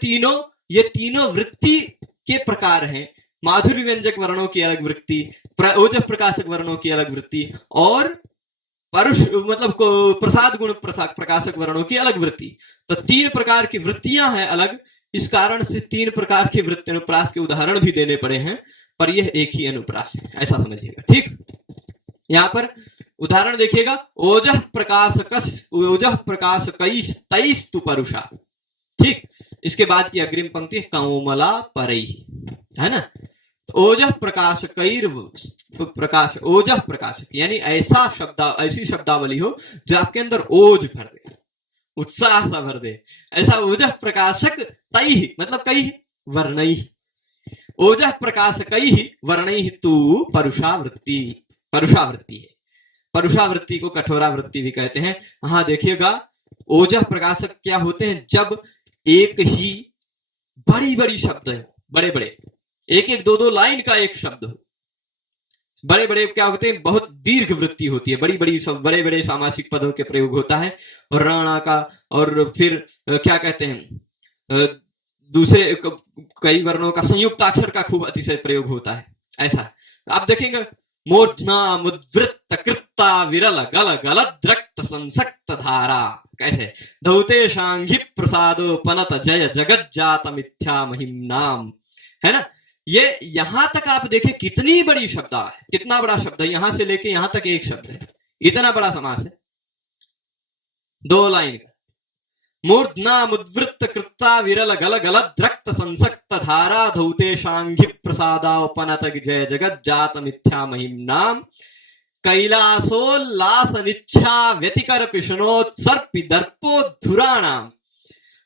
ये तीनों वृत्ति के प्रकार हैं। माधुर्य व्यंजक वर्णों की अलग वृत्ति, ओजः प्रकाशक वर्णों की अलग वृत्ति, और परुष मतलब प्रसाद गुण प्रकाशक वर्णों की अलग वृत्ति। तो तीन प्रकार की वृत्तियां हैं अलग, इस कारण से तीन प्रकार के वृत्ति अनुप्रास के उदाहरण भी देने पड़े हैं, पर यह एक ही अनुप्रास है, ऐसा समझिएगा, ठीक। यहां पर उदाहरण देखिएगा, ओजः प्रकाशकैस्तैस्तु परुषा, ठीक। इसके बाद की अग्रिम पंक्ति कौमला परैहि, है ना। ओजः ओजः प्रकाशक यानी ऐसी शब्दावली हो जो आपके अंदर ओज भर दे, उत्साह सा भर दे, ऐसा ओजः प्रकाशक तैहि मतलब कई वर्णैहि, ओजः प्रकाशकैहि वर्णैहि तु परुषावृत्ति है। परुषावृत्ति को कठोरावृत्ति भी कहते हैं। हाँ देखिएगा, ओजः प्रकाशक क्या होते हैं, जब एक ही बड़ी बड़ी शब्द है, बड़े बड़े एक एक दो लाइन का एक शब्द हो, बड़े बड़े क्या होते हैं, बहुत दीर्घ वृत्ति होती है, बड़े बड़े सामासिक पदों के प्रयोग होता है, और राणा का, और फिर क्या कहते हैं, दूसरे कई वर्णों का संयुक्ताक्षर का खूब अतिशय प्रयोग होता है। ऐसा आप देखेंगे, मूर्धना मुद्वृत्त कृत्ता विरल गल गलद्रक्त संसक्त धारा, कैसे धौते शांघि प्रसादो पनत जय जगत जात मिथ्या महिम नाम, है ना। ये यहां तक आप देखें कितनी बड़ी शब्द है, कितना बड़ा शब्द है, यहां से लेके यहां तक एक शब्द है, इतना बड़ा समास है, 2 लाइन का। मूर्धना मुद्वृत्त कृत्ता विरल गल गलद्रक्त संसक्त धारा धौते शांघि प्रसादापनत जय जगत जात मिथ्या महिम नाम कैलासोल्लास निच्छा व्यतिकर पिशनोत्सर्पि दर्पोद्धुराणाम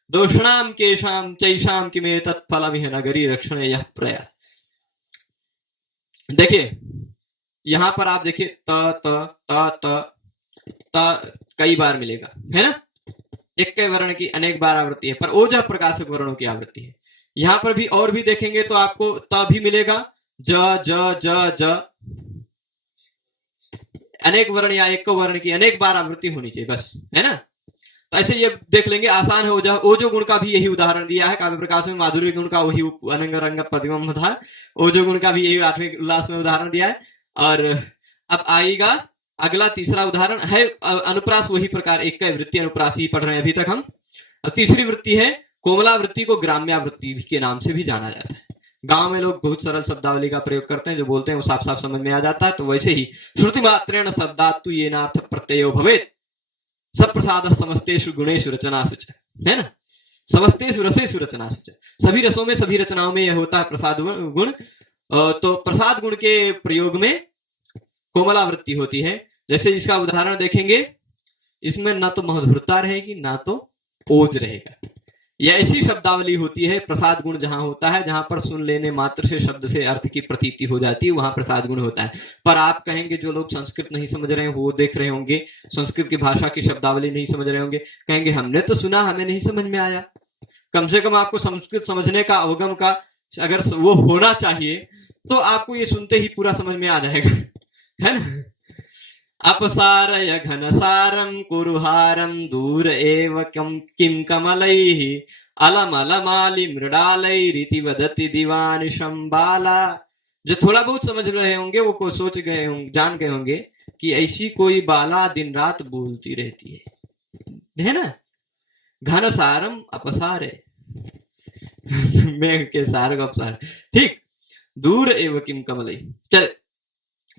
दोषणाम केशाम चैशाम किमे तत्फलमिह नगरी रक्षण यह प्रयास। देखिए यहां पर आप देखिए त कई बार मिलेगा, है ना। एक वर्ण की अनेक बार आवृत्ति है, पर ओजः प्रकाशक वर्णों की आवृत्ति है। यहां पर भी और भी देखेंगे तो आपको त भी मिलेगा, ज अनेक वर्ण या एक वर्ण की अनेक बार आवृत्ति होनी चाहिए बस, है ना। तो ऐसे ये देख लेंगे, आसान है। ओजो गुण का भी यही उदाहरण दिया है काव्य प्रकाश में, माधुर्य गुण का वही अनंग रंग प्रतिमम था, ओजो गुण का भी यही 8वें उल्लास में उदाहरण दिया है। और अब आएगा अगला तीसरा उदाहरण है अनुप्रास, वही प्रकार एक का वृत्ति अनुप्रास ही पढ़ रहे हैं अभी तक हम। अब तीसरी वृत्ति है कोमला वृत्ति, को ग्राम्यावृत्ति के नाम से भी जाना जाता है। गांव में लोग बहुत सरल शब्दावली का प्रयोग करते हैं, जो बोलते हैं वो साफ साफ समझ में आ जाता है। तो वैसे ही श्रुति मात्रेण शब्दातु येनार्थ प्रत्ययो भवेत् सप्रसाद समस्तेषु गुणेषु रचनासु च, है ना। समस्तेषु रसेषु रचनासु च, सभी रसों में सभी रचनाओं में यह होता है प्रसाद गुण। तो प्रसाद गुण के प्रयोग में कोमलावृत्ति होती है। जैसे इसका उदाहरण देखेंगे, इसमें ना तो मधुरता रहेगी ना तो ओज रहेगा, यह ऐसी शब्दावली होती है, प्रसाद गुण जहां होता है, जहां पर सुन लेने मात्र से शब्द से अर्थ की प्रतीति हो जाती है, वहां प्रसाद गुण होता है। पर आप कहेंगे, जो लोग संस्कृत नहीं समझ रहे हैं वो देख रहे होंगे, संस्कृत की भाषा की शब्दावली नहीं समझ रहे होंगे, कहेंगे हमने तो सुना, हमें नहीं समझ में आया। कम से कम आपको संस्कृत समझने का, अवगम का अगर वो होना चाहिए तो आपको ये सुनते ही पूरा समझ में आ जाएगा, है ना। अपसारय घनसारं कुरुहारं दूर एव किं कमलैः अलमलमाली मृडालैरिति वदति दीवानिशं बाला। जो थोड़ा बहुत समझ रहे होंगे वो को सोच गए होंगे, जान गए होंगे कि ऐसी कोई बाला दिन रात बोलती रहती है ना। घनसारम अपसारे मेघ के सार अपसार, ठीक। दूर एव किम कमलई। चल,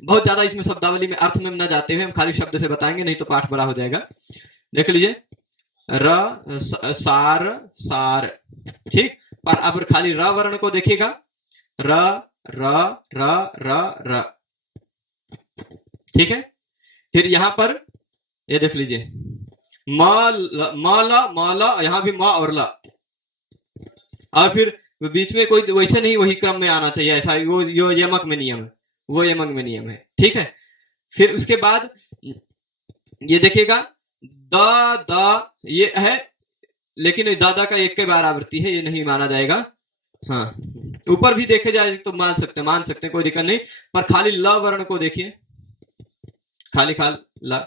बहुत ज्यादा इसमें शब्दावली में अर्थ में न जाते हुए हम खाली शब्द से बताएंगे, नहीं तो पाठ बड़ा हो जाएगा। देख लीजिए, र सार सार, ठीक। पर अब खाली र वर्ण को देखिएगा, र र र र र, ठीक है। फिर यहां पर ये देख लीजिए, म ल, यहां भी म और ल, और फिर बीच में कोई वैसे नहीं, वही क्रम में आना चाहिए, ऐसा वो यमक में नियम है, वो यमक में नियम है, ठीक है। फिर उसके बाद ये देखिएगा, द ये है, लेकिन दादा का एक के बार आवृत्ति है, ये नहीं माना जाएगा। हाँ, ऊपर भी देखे जाए तो मान सकते हैं, कोई दिक्कत नहीं। पर खाली ल वर्ण को देखिए, खाली ल,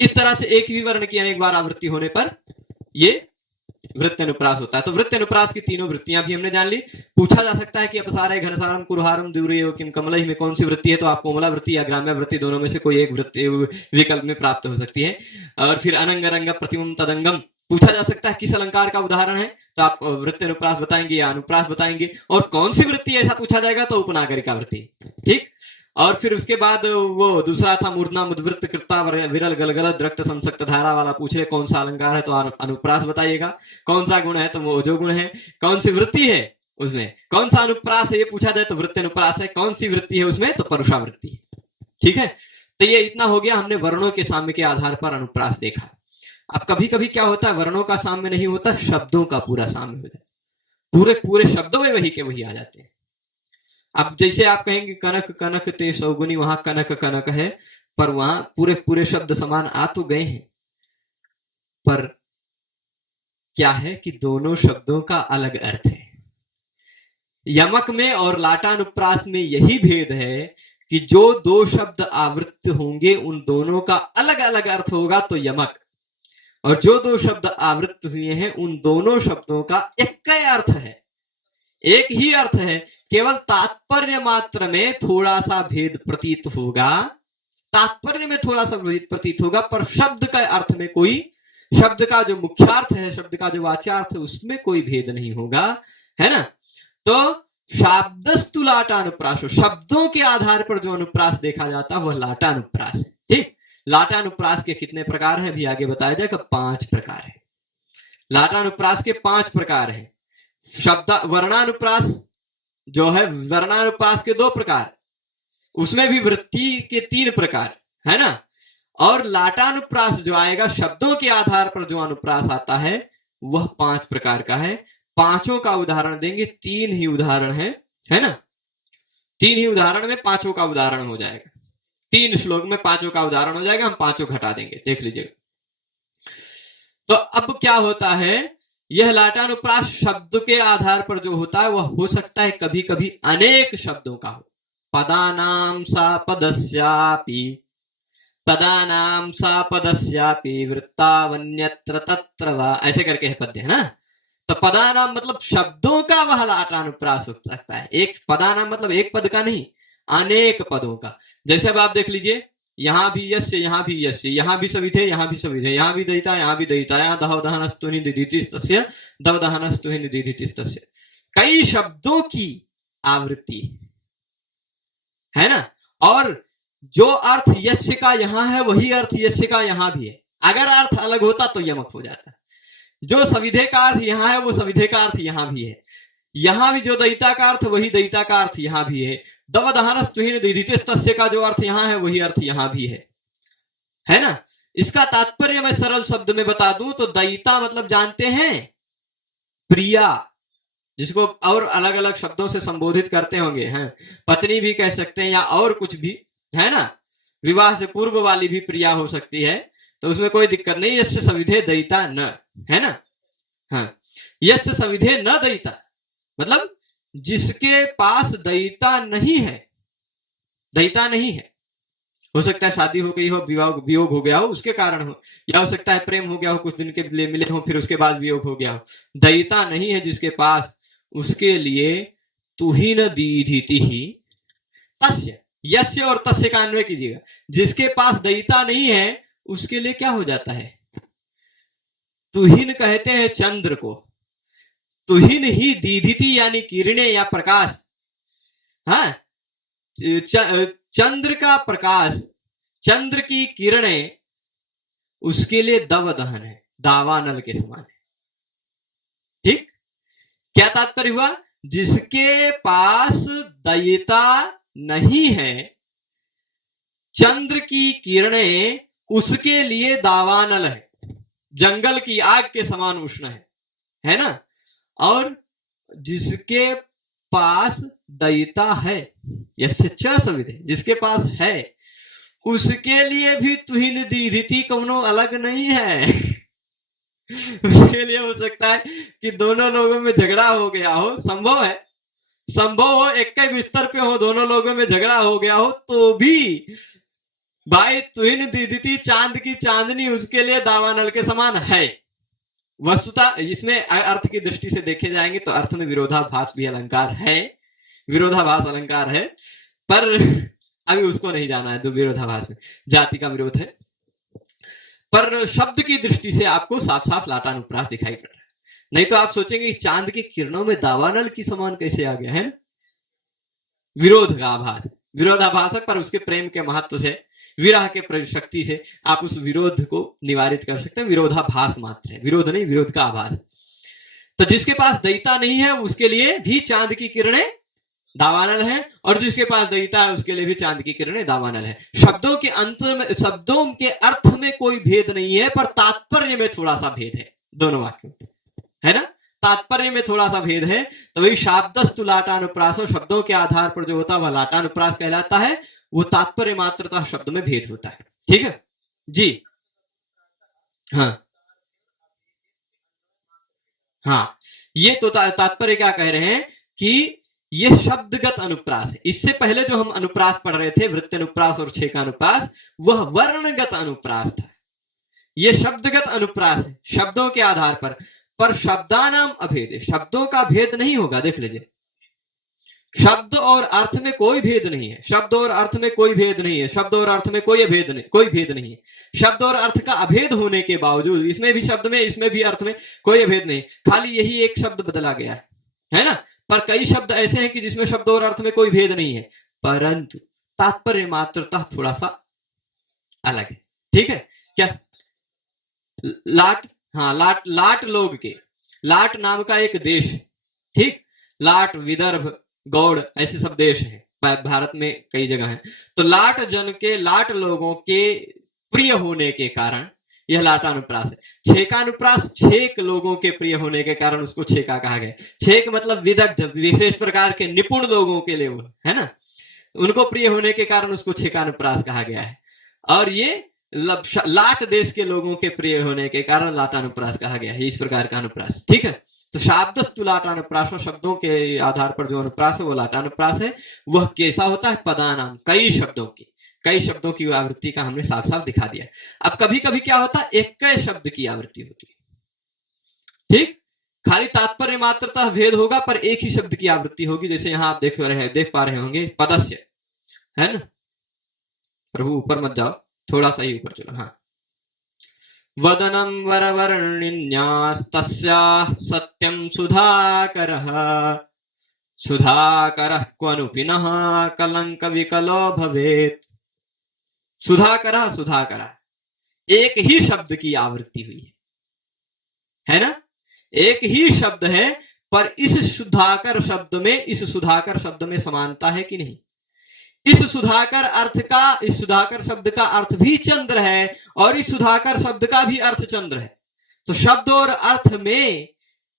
इस तरह से एक ही वर्ण की अनेक बार आवृत्ति होने पर ये वृत्ति अनुप्रास होता है। तो वृत्ति अनुप्रास की तीनों वृत्तियां भी हमने जान ली। पूछा जा सकता है कि अपसारे घनसारम कुरुहारम दूर एव किम कमलई में कौन सी वृत्ति है, तो आप कोमला वृत्ति या ग्राम्य वृत्ति दोनों में से कोई एक वृत्ति विकल्प में प्राप्त हो सकती है। और फिर अनंग रंग प्रतिमम तदंगम पूछा जा सकता है किस अलंकार का उदाहरण है, तो आप वृत्ति अनुप्रास बताएंगे या अनुप्रास बताएंगे। और कौन सी वृत्ति ऐसा पूछा जाएगा तो उपनागरिका वृत्ति, ठीक। और फिर उसके बाद वो दूसरा था मूर्धना मुद्वृत्त कृता विरल गलगल द्रक्त संसक्त धारा वाला, पूछे कौन सा अलंकार है तो अनुप्रास बताइएगा, कौन सा गुण है तो वो जो गुण है, कौन सी वृत्ति है उसमें, कौन सा अनुप्रास है ये पूछा जाए तो वृत्ति अनुप्रास है, कौन सी वृत्ति है उसमें तो परुषा वृत्ति, ठीक है। तो ये इतना हो गया, हमने वर्णों के साम्य के आधार पर अनुप्रास देखा। अब कभी कभी क्या होता है, वर्णों का साम्य नहीं होता, शब्दों का पूरा साम्य हो जाता, पूरे पूरे शब्दों में वही के वही आ जाते हैं। अब जैसे आप कहेंगे कनक कनक ते सौगुनी, वहां कनक कनक है, पर वहां पूरे पूरे शब्द समान आ तो गए हैं, पर क्या है कि दोनों शब्दों का अलग अर्थ है। यमक में और लाटानुप्रास में यही भेद है कि जो दो शब्द आवृत्त होंगे उन दोनों का अलग अलग अर्थ होगा तो यमक, और जो दो शब्द आवृत्त हुए हैं उन दोनों शब्दों का एक ही अर्थ है, एक ही अर्थ है, केवल तात्पर्य मात्र में थोड़ा सा भेद प्रतीत होगा, तात्पर्य में थोड़ा सा भेद प्रतीत होगा, पर शब्द का अर्थ में कोई, शब्द का जो मुख्यार्थ है, शब्द का जो वाच्यार्थ है, उसमें कोई भेद नहीं होगा, है ना। तो शाब्दस्तु लाटानुप्रास, शब्दों के आधार पर जो अनुप्रास देखा जाता है वह लाटानुप्रास है, ठीक। लाटानुप्रास के कितने प्रकार हैं अभी आगे बताया जाएगा, 5 प्रकार है। लाटानुप्रास के 5 प्रकार हैं। शब्द वर्णानुप्रास जो है, वर्णानुप्रास के 2 प्रकार, उसमें भी वृत्ति के 3 प्रकार, है ना। और लाटानुप्रास जो आएगा, शब्दों के आधार पर जो अनुप्रास आता है वह 5 प्रकार का है। पांचों का उदाहरण देंगे, 3 ही उदाहरण है ना, 3 ही उदाहरण में पांचों का उदाहरण हो जाएगा, 3 श्लोक में पांचों का उदाहरण हो जाएगा, हम पांचों घटा देंगे, देख लीजिएगा। तो अब क्या होता है, यह लाटानुप्रास शब्द के आधार पर जो होता है वह हो सकता है कभी कभी अनेक शब्दों का हो। पदानाम सा पदस्यापि, पदानाम सा पदस्यापि वृत्तावन्यत्र तत्र वा, ऐसे करके है पद्य, है ना। तो पदानाम मतलब शब्दों का वह लाटानुप्रास हो सकता है। एक पदानाम मतलब एक पद का नहीं, अनेक पदों का। जैसे अब आप देख लीजिए, यहां भी यस्य, यहां भी यस्य, यहां भी सविधे, यहां भी सविधे, यहां भी दयिता, यहां भी दयिता, यहां दह दहनस्तु निदितिस्तस्य, दव दहनस्तु निदितिस्तस्य। कई शब्दों की आवृत्ति है ना। और जो अर्थ यस्य का यहां है वही अर्थ यस्य का यहां भी है। अगर अर्थ अलग होता तो यमक हो जाता। जो सविधे का अर्थ यहां है वो सविधे का अर्थ यहां भी है। यहां भी जो दयिता का अर्थ वही दयिता का अर्थ यहां भी है। दव दहनस्तु निदितिस्तस्य का जो अर्थ यहां है वही अर्थ यहां भी है ना। इसका तात्पर्य मैं सरल शब्द में बता दूं तो दयिता मतलब जानते हैं प्रिया, जिसको और अलग अलग शब्दों से संबोधित करते होंगे, हैं पत्नी भी कह सकते हैं या और कुछ भी, है ना, विवाह से पूर्व वाली भी प्रिया हो सकती है, तो उसमें कोई दिक्कत नहीं। यस्य सविधे दयिता न, है ना, हाँ, यस्य सविधे न दयिता मतलब जिसके पास दयिता नहीं है, दयिता नहीं है, हो सकता है शादी हो गई हो, वियोग हो गया हो उसके कारण हो, या हो सकता है प्रेम हो गया हो, कुछ दिन के लिए मिले हो फिर उसके बाद वियोग हो गया हो, दयिता नहीं है जिसके पास, उसके लिए तुहिन दीधिति ही तस्य, यस्य और तस्य का अन्वय कीजिएगा, जिसके पास दयिता नहीं है उसके लिए क्या हो जाता है, तुहिन कहते हैं चंद्र को, तुहिन ही दीधिति यानी किरणें या प्रकाश, हाँ, चंद्र का प्रकाश, चंद्र की किरणें उसके लिए दव दहन है, दावानल के समान है। ठीक, क्या तात्पर्य हुआ, जिसके पास दयिता नहीं है, चंद्र की किरणें उसके लिए दावानल है, जंगल की आग के समान उष्ण है ना, और जिसके पास दयिता है, यस्य च सविधे, जिसके पास है उसके लिए भी तुहिन दीधिति कोनो अलग नहीं है। उसके लिए हो सकता है कि दोनों लोगों में झगड़ा हो गया हो, संभव है, संभव हो एक के बिस्तर पे हो, दोनों लोगों में झगड़ा हो गया हो, तो भी भाई तुहिन दीधिति, चांद की चांदनी उसके लिए दावानल के समान है। वस्तुतः इसमें अर्थ की दृष्टि से देखे जाएंगे तो अर्थ में विरोधाभास भी अलंकार है, विरोधाभास अलंकार है, पर अभी उसको नहीं जाना है। तो विरोधाभास में जाति का विरोध है, पर शब्द की दृष्टि से आपको साफ साफ लाटानुप्रास दिखाई पड़ रहा है। नहीं तो आप सोचेंगे चांद की किरणों में दावानल की समान कैसे आ गया है, विरोध का आभास, विरोधाभास है, पर उसके प्रेम के महत्व से, विरह के शक्ति से आप उस विरोध को निवारित कर सकते हैं। विरोधाभास मात्र है, विरोध नहीं, विरोध का आभास। तो जिसके पास दयिता नहीं है उसके लिए भी चांद की किरणें दावानल है, और जिसके पास दयिता है उसके लिए भी चांद की किरणें दावानल है। शब्दों के अंत में, शब्दों के अर्थ में कोई भेद नहीं है, पर तात्पर्य में थोड़ा सा भेद है दोनों वाक्यों, है ना, तात्पर्य में थोड़ा सा भेद है। तो वही शाब्दस्तु लाटानुप्रास, शब्दों के आधार पर जो होता है वह लाटानुप्रास कहलाता है, वो तात्पर्य मात्रता शब्द में भेद होता है। ठीक है जी, हाँ हाँ, ये तो तात्पर्य क्या कह रहे हैं कि ये शब्दगत अनुप्रास है। इससे पहले जो हम अनुप्रास पढ़ रहे थे, वृत्त अनुप्रास और छेका अनुप्रास, वह वर्णगत अनुप्रास था। ये शब्दगत अनुप्रास है, शब्दों के आधार पर शब्दानाम अभेद, शब्दों का भेद नहीं होगा। देख लीजिए, शब्द और अर्थ में कोई भेद नहीं है, शब्द और अर्थ में कोई भेद नहीं है, शब्द और अर्थ में कोई भेद नहीं, कोई भेद नहीं है। शब्द और अर्थ का अभेद होने के बावजूद इसमें भी शब्द में, इसमें भी अर्थ में कोई अभेद नहीं, खाली यही एक शब्द बदला गया है ना। पर कई शब्द ऐसे हैं कि जिसमें शब्द और अर्थ में कोई भेद नहीं है, परंतु तात्पर्य मात्रता थोड़ा सा अलग है। ठीक है, क्या लाट, हाँ, लाट लोग के, लाट नाम का एक देश है, ठीक, लाट, विदर्भ, गौड़, ऐसे सब देश हैं भारत में, कई जगह हैं। तो लाट जन के, लाट लोगों के प्रिय होने के कारण यह लाटानुप्रास है। छेकानुप्रास, छेक लोगों के प्रिय होने के कारण उसको छेका कहा गया। छेक मतलब विदग्ध, विशेष प्रकार के निपुण लोगों के लिए, है ना, उनको प्रिय होने के कारण उसको छेकानुप्रास कहा गया है। और ये लाट देश के लोगों के प्रिय होने के कारण लाटानुप्रास कहा गया है, इस प्रकार का अनुप्रास। ठीक है, तो शाब्दस्तु लाटानुप्रास, शब्दों के आधार पर जो अनुप्रास है वो लाटानुप्रास है। वह कैसा होता है, पदानाम, कई शब्दों की, कई शब्दों की आवृत्ति का हमने साफ साफ दिखा दिया। अब कभी कभी क्या होता है, एक शब्द की आवृत्ति होती है, ठीक, खाली तात्पर्य मात्रता भेद होगा पर एक ही शब्द की आवृत्ति होगी। जैसे यहां आप देख पा रहे होंगे पदस्य, है ना, प्रभु ऊपर मत जाओ, थोड़ा सा ही ऊपर चलो, हाँ, वदनम वरवर्णिन्यास्तस्याः सत्यं सुधाकरः, सुधाकरः क्वनु पिनः कलंक विकलो भवेत्। सुधाकरः, सुधाकरः, एक ही शब्द की आवृत्ति हुई है ना, एक ही शब्द है, पर इस सुधाकर शब्द में, इस सुधाकर शब्द में समानता है कि नहीं। इस सुधाकर शब्द का अर्थ भी चंद्र है और इस सुधाकर शब्द का भी अर्थ चंद्र है। तो शब्द और अर्थ में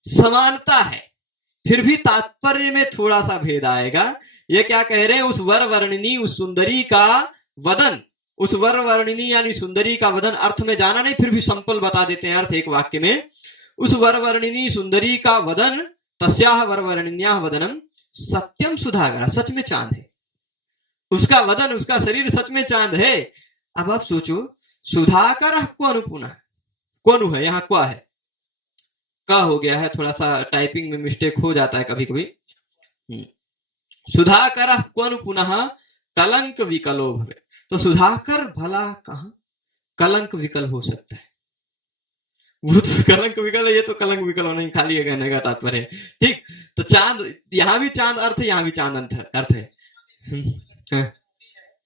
समानता है, फिर भी तात्पर्य में थोड़ा सा भेद आएगा। ये क्या कह रहे हैं, उस वर वर्णिनी उस सुंदरी का वदन, उस वर वर्णिनी यानी सुंदरी का वदन, अर्थ में जाना नहीं फिर भी संपल बता देते हैं अर्थ एक वाक्य में। उस वर वर्णिनी सुंदरी का वदन, तस्याह वर वर्णिन्याह वदनम सत्यम सुधाकर, सच में चांद है उसका वदन, उसका शरीर सच में चांद है। अब आप सोचो, सुधाकर को अनुपुना कौन है, यहाँ क्या है, का हो गया है, थोड़ा सा टाइपिंग में मिस्टेक हो जाता है कभी कभी। सुधाकर क्वनु पुनः कलंक विकलो भवे, तो सुधाकर भला कहां कलंक विकल हो सकता है, वो तो कलंक विकल है, ये तो कलंक विकल नहीं, खाली है कहने का तात्पर्य। ठीक, तो चांद, यहां भी चांद अर्थ है, यहां भी चांद अर्थ है।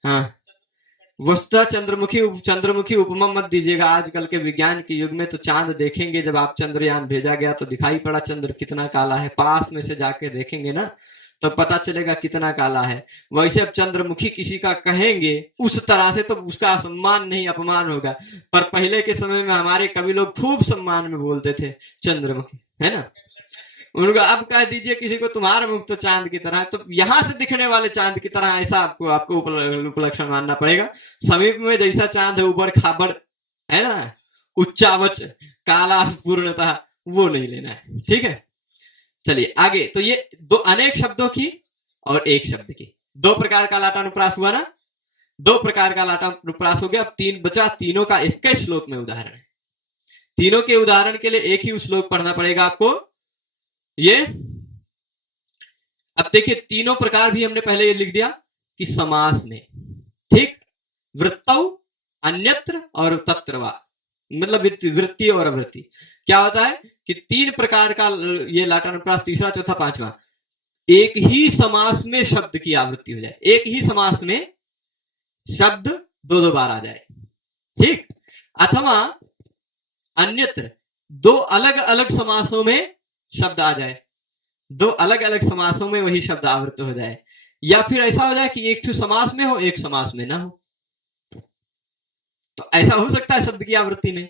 हाँ, वस्तुतः चंद्रमुखी उपमा मत दीजिएगा। आजकल के विज्ञान के युग में तो चांद देखेंगे, जब आप चंद्रयान भेजा गया तो दिखाई पड़ा चंद्र कितना काला है, पास में से जाके देखेंगे ना तो पता चलेगा कितना काला है। वैसे अब चंद्रमुखी किसी का कहेंगे उस तरह से तो उसका सम्मान नहीं अपमान होगा, पर पहले के समय में हमारे कवि लोग खूब सम्मान में बोलते थे चंद्रमुखी, है ना। उनको अब कह दीजिए किसी को तुम्हारा मुख तो चांद की तरह, तो यहां से दिखने वाले चांद की तरह, ऐसा आपको उपलक्षण मानना पड़ेगा। समीप में जैसा चांद है, ऊबड़ खाबड़ है ना, उच्चावच काला पूर्णतः, वो नहीं लेना है। ठीक है, चलिए आगे। तो ये दो अनेक शब्दों की और एक शब्द की, दो प्रकार का लाटानुप्रास हुआ ना, दो प्रकार का लाटानुप्रास हो गया। अब तीन बचा, तीनों का एक ही श्लोक में उदाहरण है। तीनों के उदाहरण के लिए एक ही श्लोक पढ़ना पड़ेगा आपको। ये अब देखिए, तीनों प्रकार भी हमने पहले ये लिख दिया कि समास में, ठीक, वृत्तौ, अन्यत्र और तत्रवा, मतलब वृत्ति और अवृत्ति। क्या होता है कि तीन प्रकार का ये लाटानुप्रास, तीसरा चौथा पांचवा, एक ही समास में शब्द की आवृत्ति हो जाए, एक ही समास में शब्द दो दो बार आ जाए, ठीक, अथवा अन्यत्र दो अलग अलग समासों में शब्द आ जाए, दो अलग अलग समासों में वही शब्द आवृत्त हो जाए, या फिर ऐसा हो जाए कि एक ठो समास में हो एक समास में ना हो। तो ऐसा हो सकता है शब्द की आवृत्ति में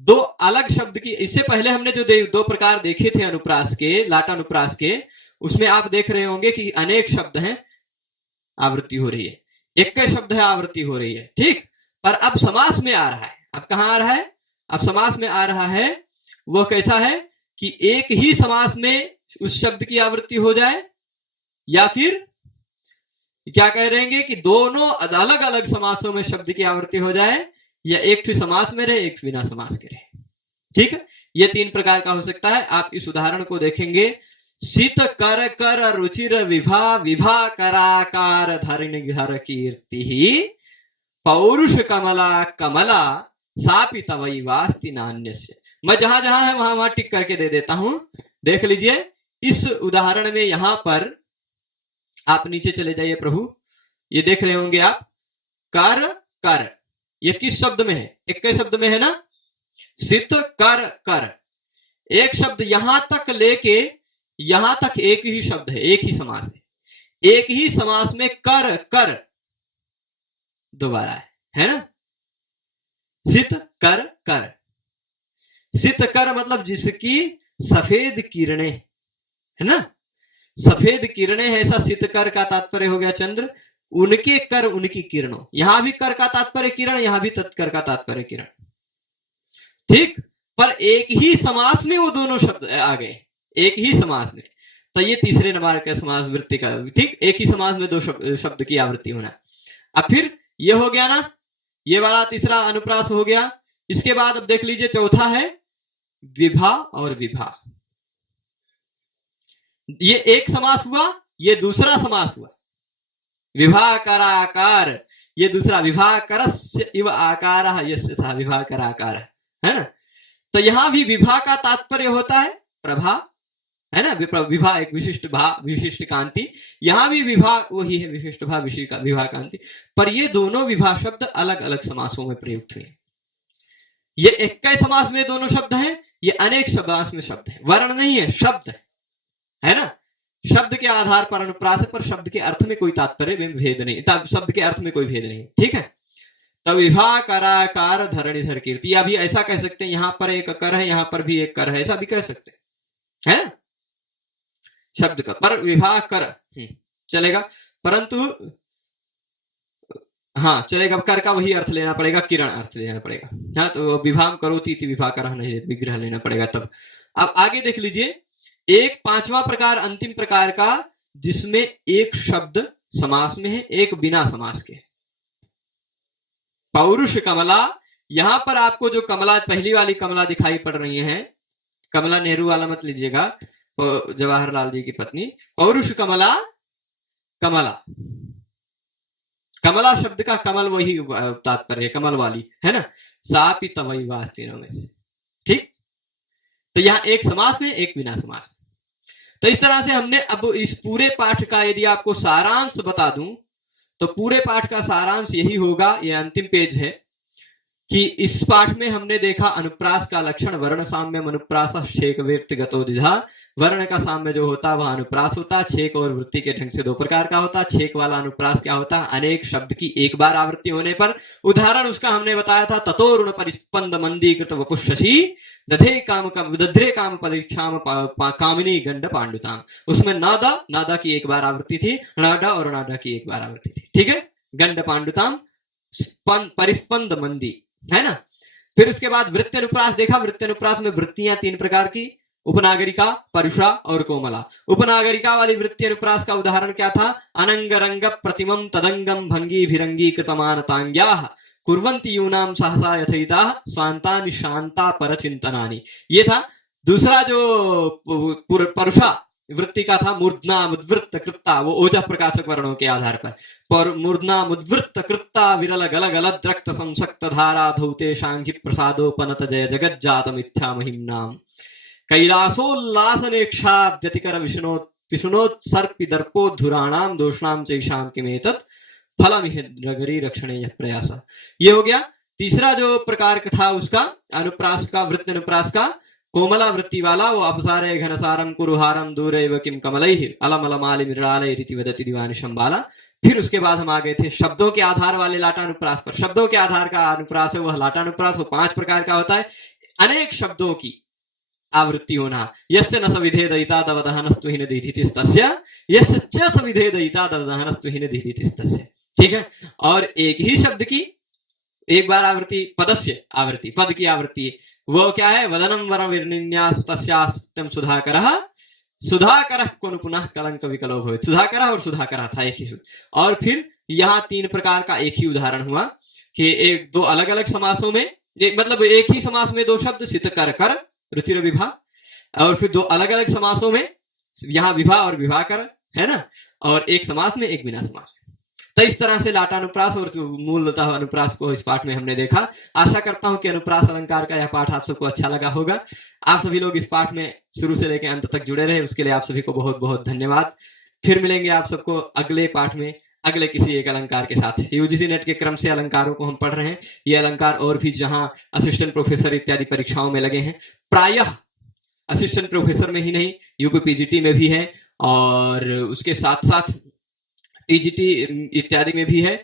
दो अलग शब्द की। इससे पहले हमने जो दो प्रकार देखे थे अनुप्रास के, लाटानुप्रास के, उसमें आप देख रहे होंगे कि अनेक शब्द हैं आवृत्ति हो रही है, एक ही शब्द है आवृत्ति हो रही है, ठीक। पर अब समास में आ रहा है, अब कहां आ रहा है, अब समास में आ रहा है। वह कैसा है कि एक ही समास में उस शब्द की आवृत्ति हो जाए, या फिर क्या कह रहेंगे कि दोनों अलग अलग समासों में शब्द की आवृत्ति हो जाए, या एक तो समास में रहे एक बिना समास के रहे, ठीक है। ये तीन प्रकार का हो सकता है। आप इस उदाहरण को देखेंगे, शीत कर कर रुचिर विभा विभा कराकार धरणि धर कीर्ति पौरुष कमला कमला सापि तवई वास्ति नान्यस्य। मैं जहां जहां है वहां वहां टिक करके दे देता हूं, देख लीजिए। इस उदाहरण में यहां पर आप नीचे चले जाइए प्रभु, ये देख रहे होंगे आप, कर कर, ये किस शब्द में है, एक के शब्द में है ना, सित कर कर, एक शब्द यहां तक लेके यहां तक एक ही शब्द है, एक ही समास है, एक ही समास में कर कर दोबारा है ना, सित कर कर। सित कर मतलब जिसकी सफेद किरणें, है ना, सफेद किरणें है, ऐसा सित कर का तात्पर्य हो गया चंद्र, उनके कर उनकी किरणों। यहां भी कर का तात्पर्य किरण, यहां भी तत्कर का तात्पर्य किरण, ठीक। पर एक ही समास में वो दोनों शब्द आ गए, एक ही समास में। तो ये तीसरे नंबर का समास वृत्ति का, ठीक, एक ही समास में दो शब्द की आवृत्ति होना। अब फिर ये हो गया ना, ये वाला तीसरा अनुप्रास हो गया। इसके बाद अब देख लीजिए चौथा है विभा और विभा। ये एक समास हुआ, ये दूसरा समास हुआ, विभाकराकार, ये दूसरा, विभाकरस्य इव आकारः यस्य सः विभाकराकारः, है ना। तो यहां भी विभा का तात्पर्य होता है प्रभा, है ना, विभा एक विशिष्ट भा, विशिष्ट कांति। यहां भी विभा वही है, विशिष्ट भा, विभा कांति। पर ये दोनों विभा शब्द अलग अलग समासों में प्रयुक्त हुए। ये एक समास में दोनों शब्द हैं, ये अनेक समास में शब्द है, वर्ण नहीं है, शब्द है ना। शब्द के आधार पर अनुप्रास है, पर शब्द के अर्थ में कोई तात्पर्य में भेद नहीं, शब्द के अर्थ में कोई भेद नहीं, ठीक है। तब विभा कराकार धरणीधर कीर्ति, या भी ऐसा कह सकते हैं, यहां पर एक कर है, यहां पर भी एक कर है, ऐसा भी कह सकते हैं, है शब्द का पर विभा कर चलेगा, परंतु हाँ चलेगा, कर का वही अर्थ लेना पड़ेगा, किरण अर्थ लेना पड़ेगा, हाँ तो विभाम करोति इति विभा कर नहीं, विग्रह लेना पड़ेगा तब। अब आगे देख लीजिए, एक पांचवा प्रकार अंतिम प्रकार का, जिसमें एक शब्द समास में है, एक बिना समास के। पौरुष कमला, यहां पर आपको जो कमला पहली वाली कमला दिखाई पड़ रही है, कमला नेहरू वाला मत लीजिएगा, जवाहरलाल जी की पत्नी, पौरुष कमला, कमला कमला शब्द का कमल वही तात्पर्य, कमल वाली है ना, सापी तवई वास तीनों में से, ठीक। तो यहां एक समास में, एक बिना समास में। तो इस तरह से हमने अब इस पूरे पाठ का यदि आपको सारांश बता दूं, तो पूरे पाठ का सारांश यही होगा, ये अंतिम पेज है, कि इस पाठ में हमने देखा अनुप्रास का लक्षण, वर्ण साम्य अनुप्रास छेक व्यक्तिगतो द्विधा, वर्ण का साम्य जो होता है वह अनुप्रास होता है, छेक और वृत्ति के ढंग से दो प्रकार का होता है। छेक वाला अनुप्रास क्या होता है, अनेक शब्द की एक बार आवृत्ति होने पर, उदाहरण उसका हमने बताया था, ततोरुण परिस्पंद मंदीकृत वपुषसी दधे काम परीक्षाम कामिनी गंड पांडुताम, उसमें नादा, नादा की एक बार आवृत्ति थी, नाडा और नाडा की एक बार आवृत्ति थी, ठीक है। गंड पांडुताम, परिस्पंद मंदी, है ना। फिर उसके बाद वृत्ति अनुप्रास देखा, वृत्ति अनुप्रास में वृत्तियां तीन प्रकार की, उपनागरिका, परुषा और कोमला। उपनागरिका वाली वृत्ति अनुप्रास का उदाहरण क्या था, अनंग रंग प्रतिमं तदंगम भंगी भिरंगी कृतमानतांग्याः कुर्वन्ति यूनाम सहसा यथैता स्वांतानि शांता परचिंतनानि, ये था। दूसरा जो परुषा वृत्ति का था, मूर्धना मुद्वृत्त कृत्ता, वो ओजः प्रकाशक वर्णों के आधार पर मूर्धना मुद्वृत्त कृत्ता विरल गल गलद रक्त संसक्त धारा धौते शांघि प्रसादोपनत जय जगत जात मिथ्या महिम्नाम कैलासोल्लासनेक्षा व्यतिकर विष्णोत्सर्पि दर्पोद्धुराणाम दोषणाम चैषाम किमेतत् फलमिह नगरी रक्षणे प्रयास। ये हो गया तीसरा जो प्रकार था उसका अनुप्रास का, वृत्ति अनुप्रास का, कोमला वृत्ति वाला, वो अपसारे घनसारम कुरुहारम दूरैव किम कमलैः अलमलमालिमिरालैरिति वदति दिवानिशं बाला। फिर उसके बाद हम आ गए थे शब्दों के आधार वाले लाटानुप्रास पर। शब्दों के आधार का अनुप्रास है वह लाटानुप्रास, वो 5 प्रकार का होता है। अनेक शब्दों की आवृत्ति होना, यस्य न सविधेदयिता तवदहनस्तु हि न दीधितिस्तस्य यस्य च सविधेदयिता तवदहनस्तु हि न दीधितिस्तस्य, ठीक है। और एक ही शब्द की एक बार आवृत्ति, पदस्य आवृत्ति, पद की आवृत्ति, वो क्या है, वदनम वरम विर्निन्यास तस्यास्त्यम सुधाकरः सुधाकरः को पुनः कलंक विकलो भवेत्, सुधाकरः और सुधाकरः था एक ही शब्द। और फिर यहाँ 3 प्रकार का एक ही उदाहरण हुआ कि एक दो अलग अलग समासों में, मतलब एक ही समास में 2 शब्द, सित कर कर रुचिर विभा, और फिर 2 अलग अलग समासों में यहाँ विभा और विभा कर, है ना, और एक समास में एक बिना समास। तो इस तरह से लाटानुप्रास और मूलतः अनुप्रास को इस पाठ में हमने देखा। आशा करता हूं कि अनुप्रास अलंकार का यह पाठ आप सबको अच्छा लगा होगा। आप सभी लोग इस पाठ में शुरू से लेकर अंत तक जुड़े रहे, उसके लिए आप सभी को बहुत बहुत धन्यवाद। फिर मिलेंगे आप सबको अगले पाठ में अगले किसी एक अलंकार के साथ। यूजीसी नेट के क्रम से अलंकारों को हम पढ़ रहे हैं। ये अलंकार और भी जहां असिस्टेंट प्रोफेसर इत्यादि परीक्षाओं में लगे हैं, प्रायः असिस्टेंट प्रोफेसर में ही नहीं, यूपी पीजीटी में भी है और उसके साथ साथ टीजीटी इत्यादि में भी है,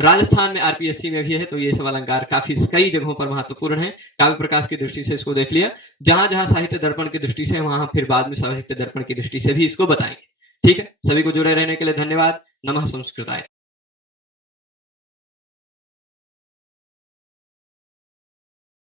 राजस्थान में आरपीएससी में भी है। तो ये सब अलंकार काफी कई जगहों पर महत्वपूर्ण है। काव्य प्रकाश की दृष्टि से इसको देख लिया, जहां जहां साहित्य दर्पण की दृष्टि से, वहां फिर बाद में साहित्य दर्पण की दृष्टि से भी इसको बताएंगे। ठीक है, सभी को जुड़े रहने के लिए धन्यवाद। नमः संस्कृताय।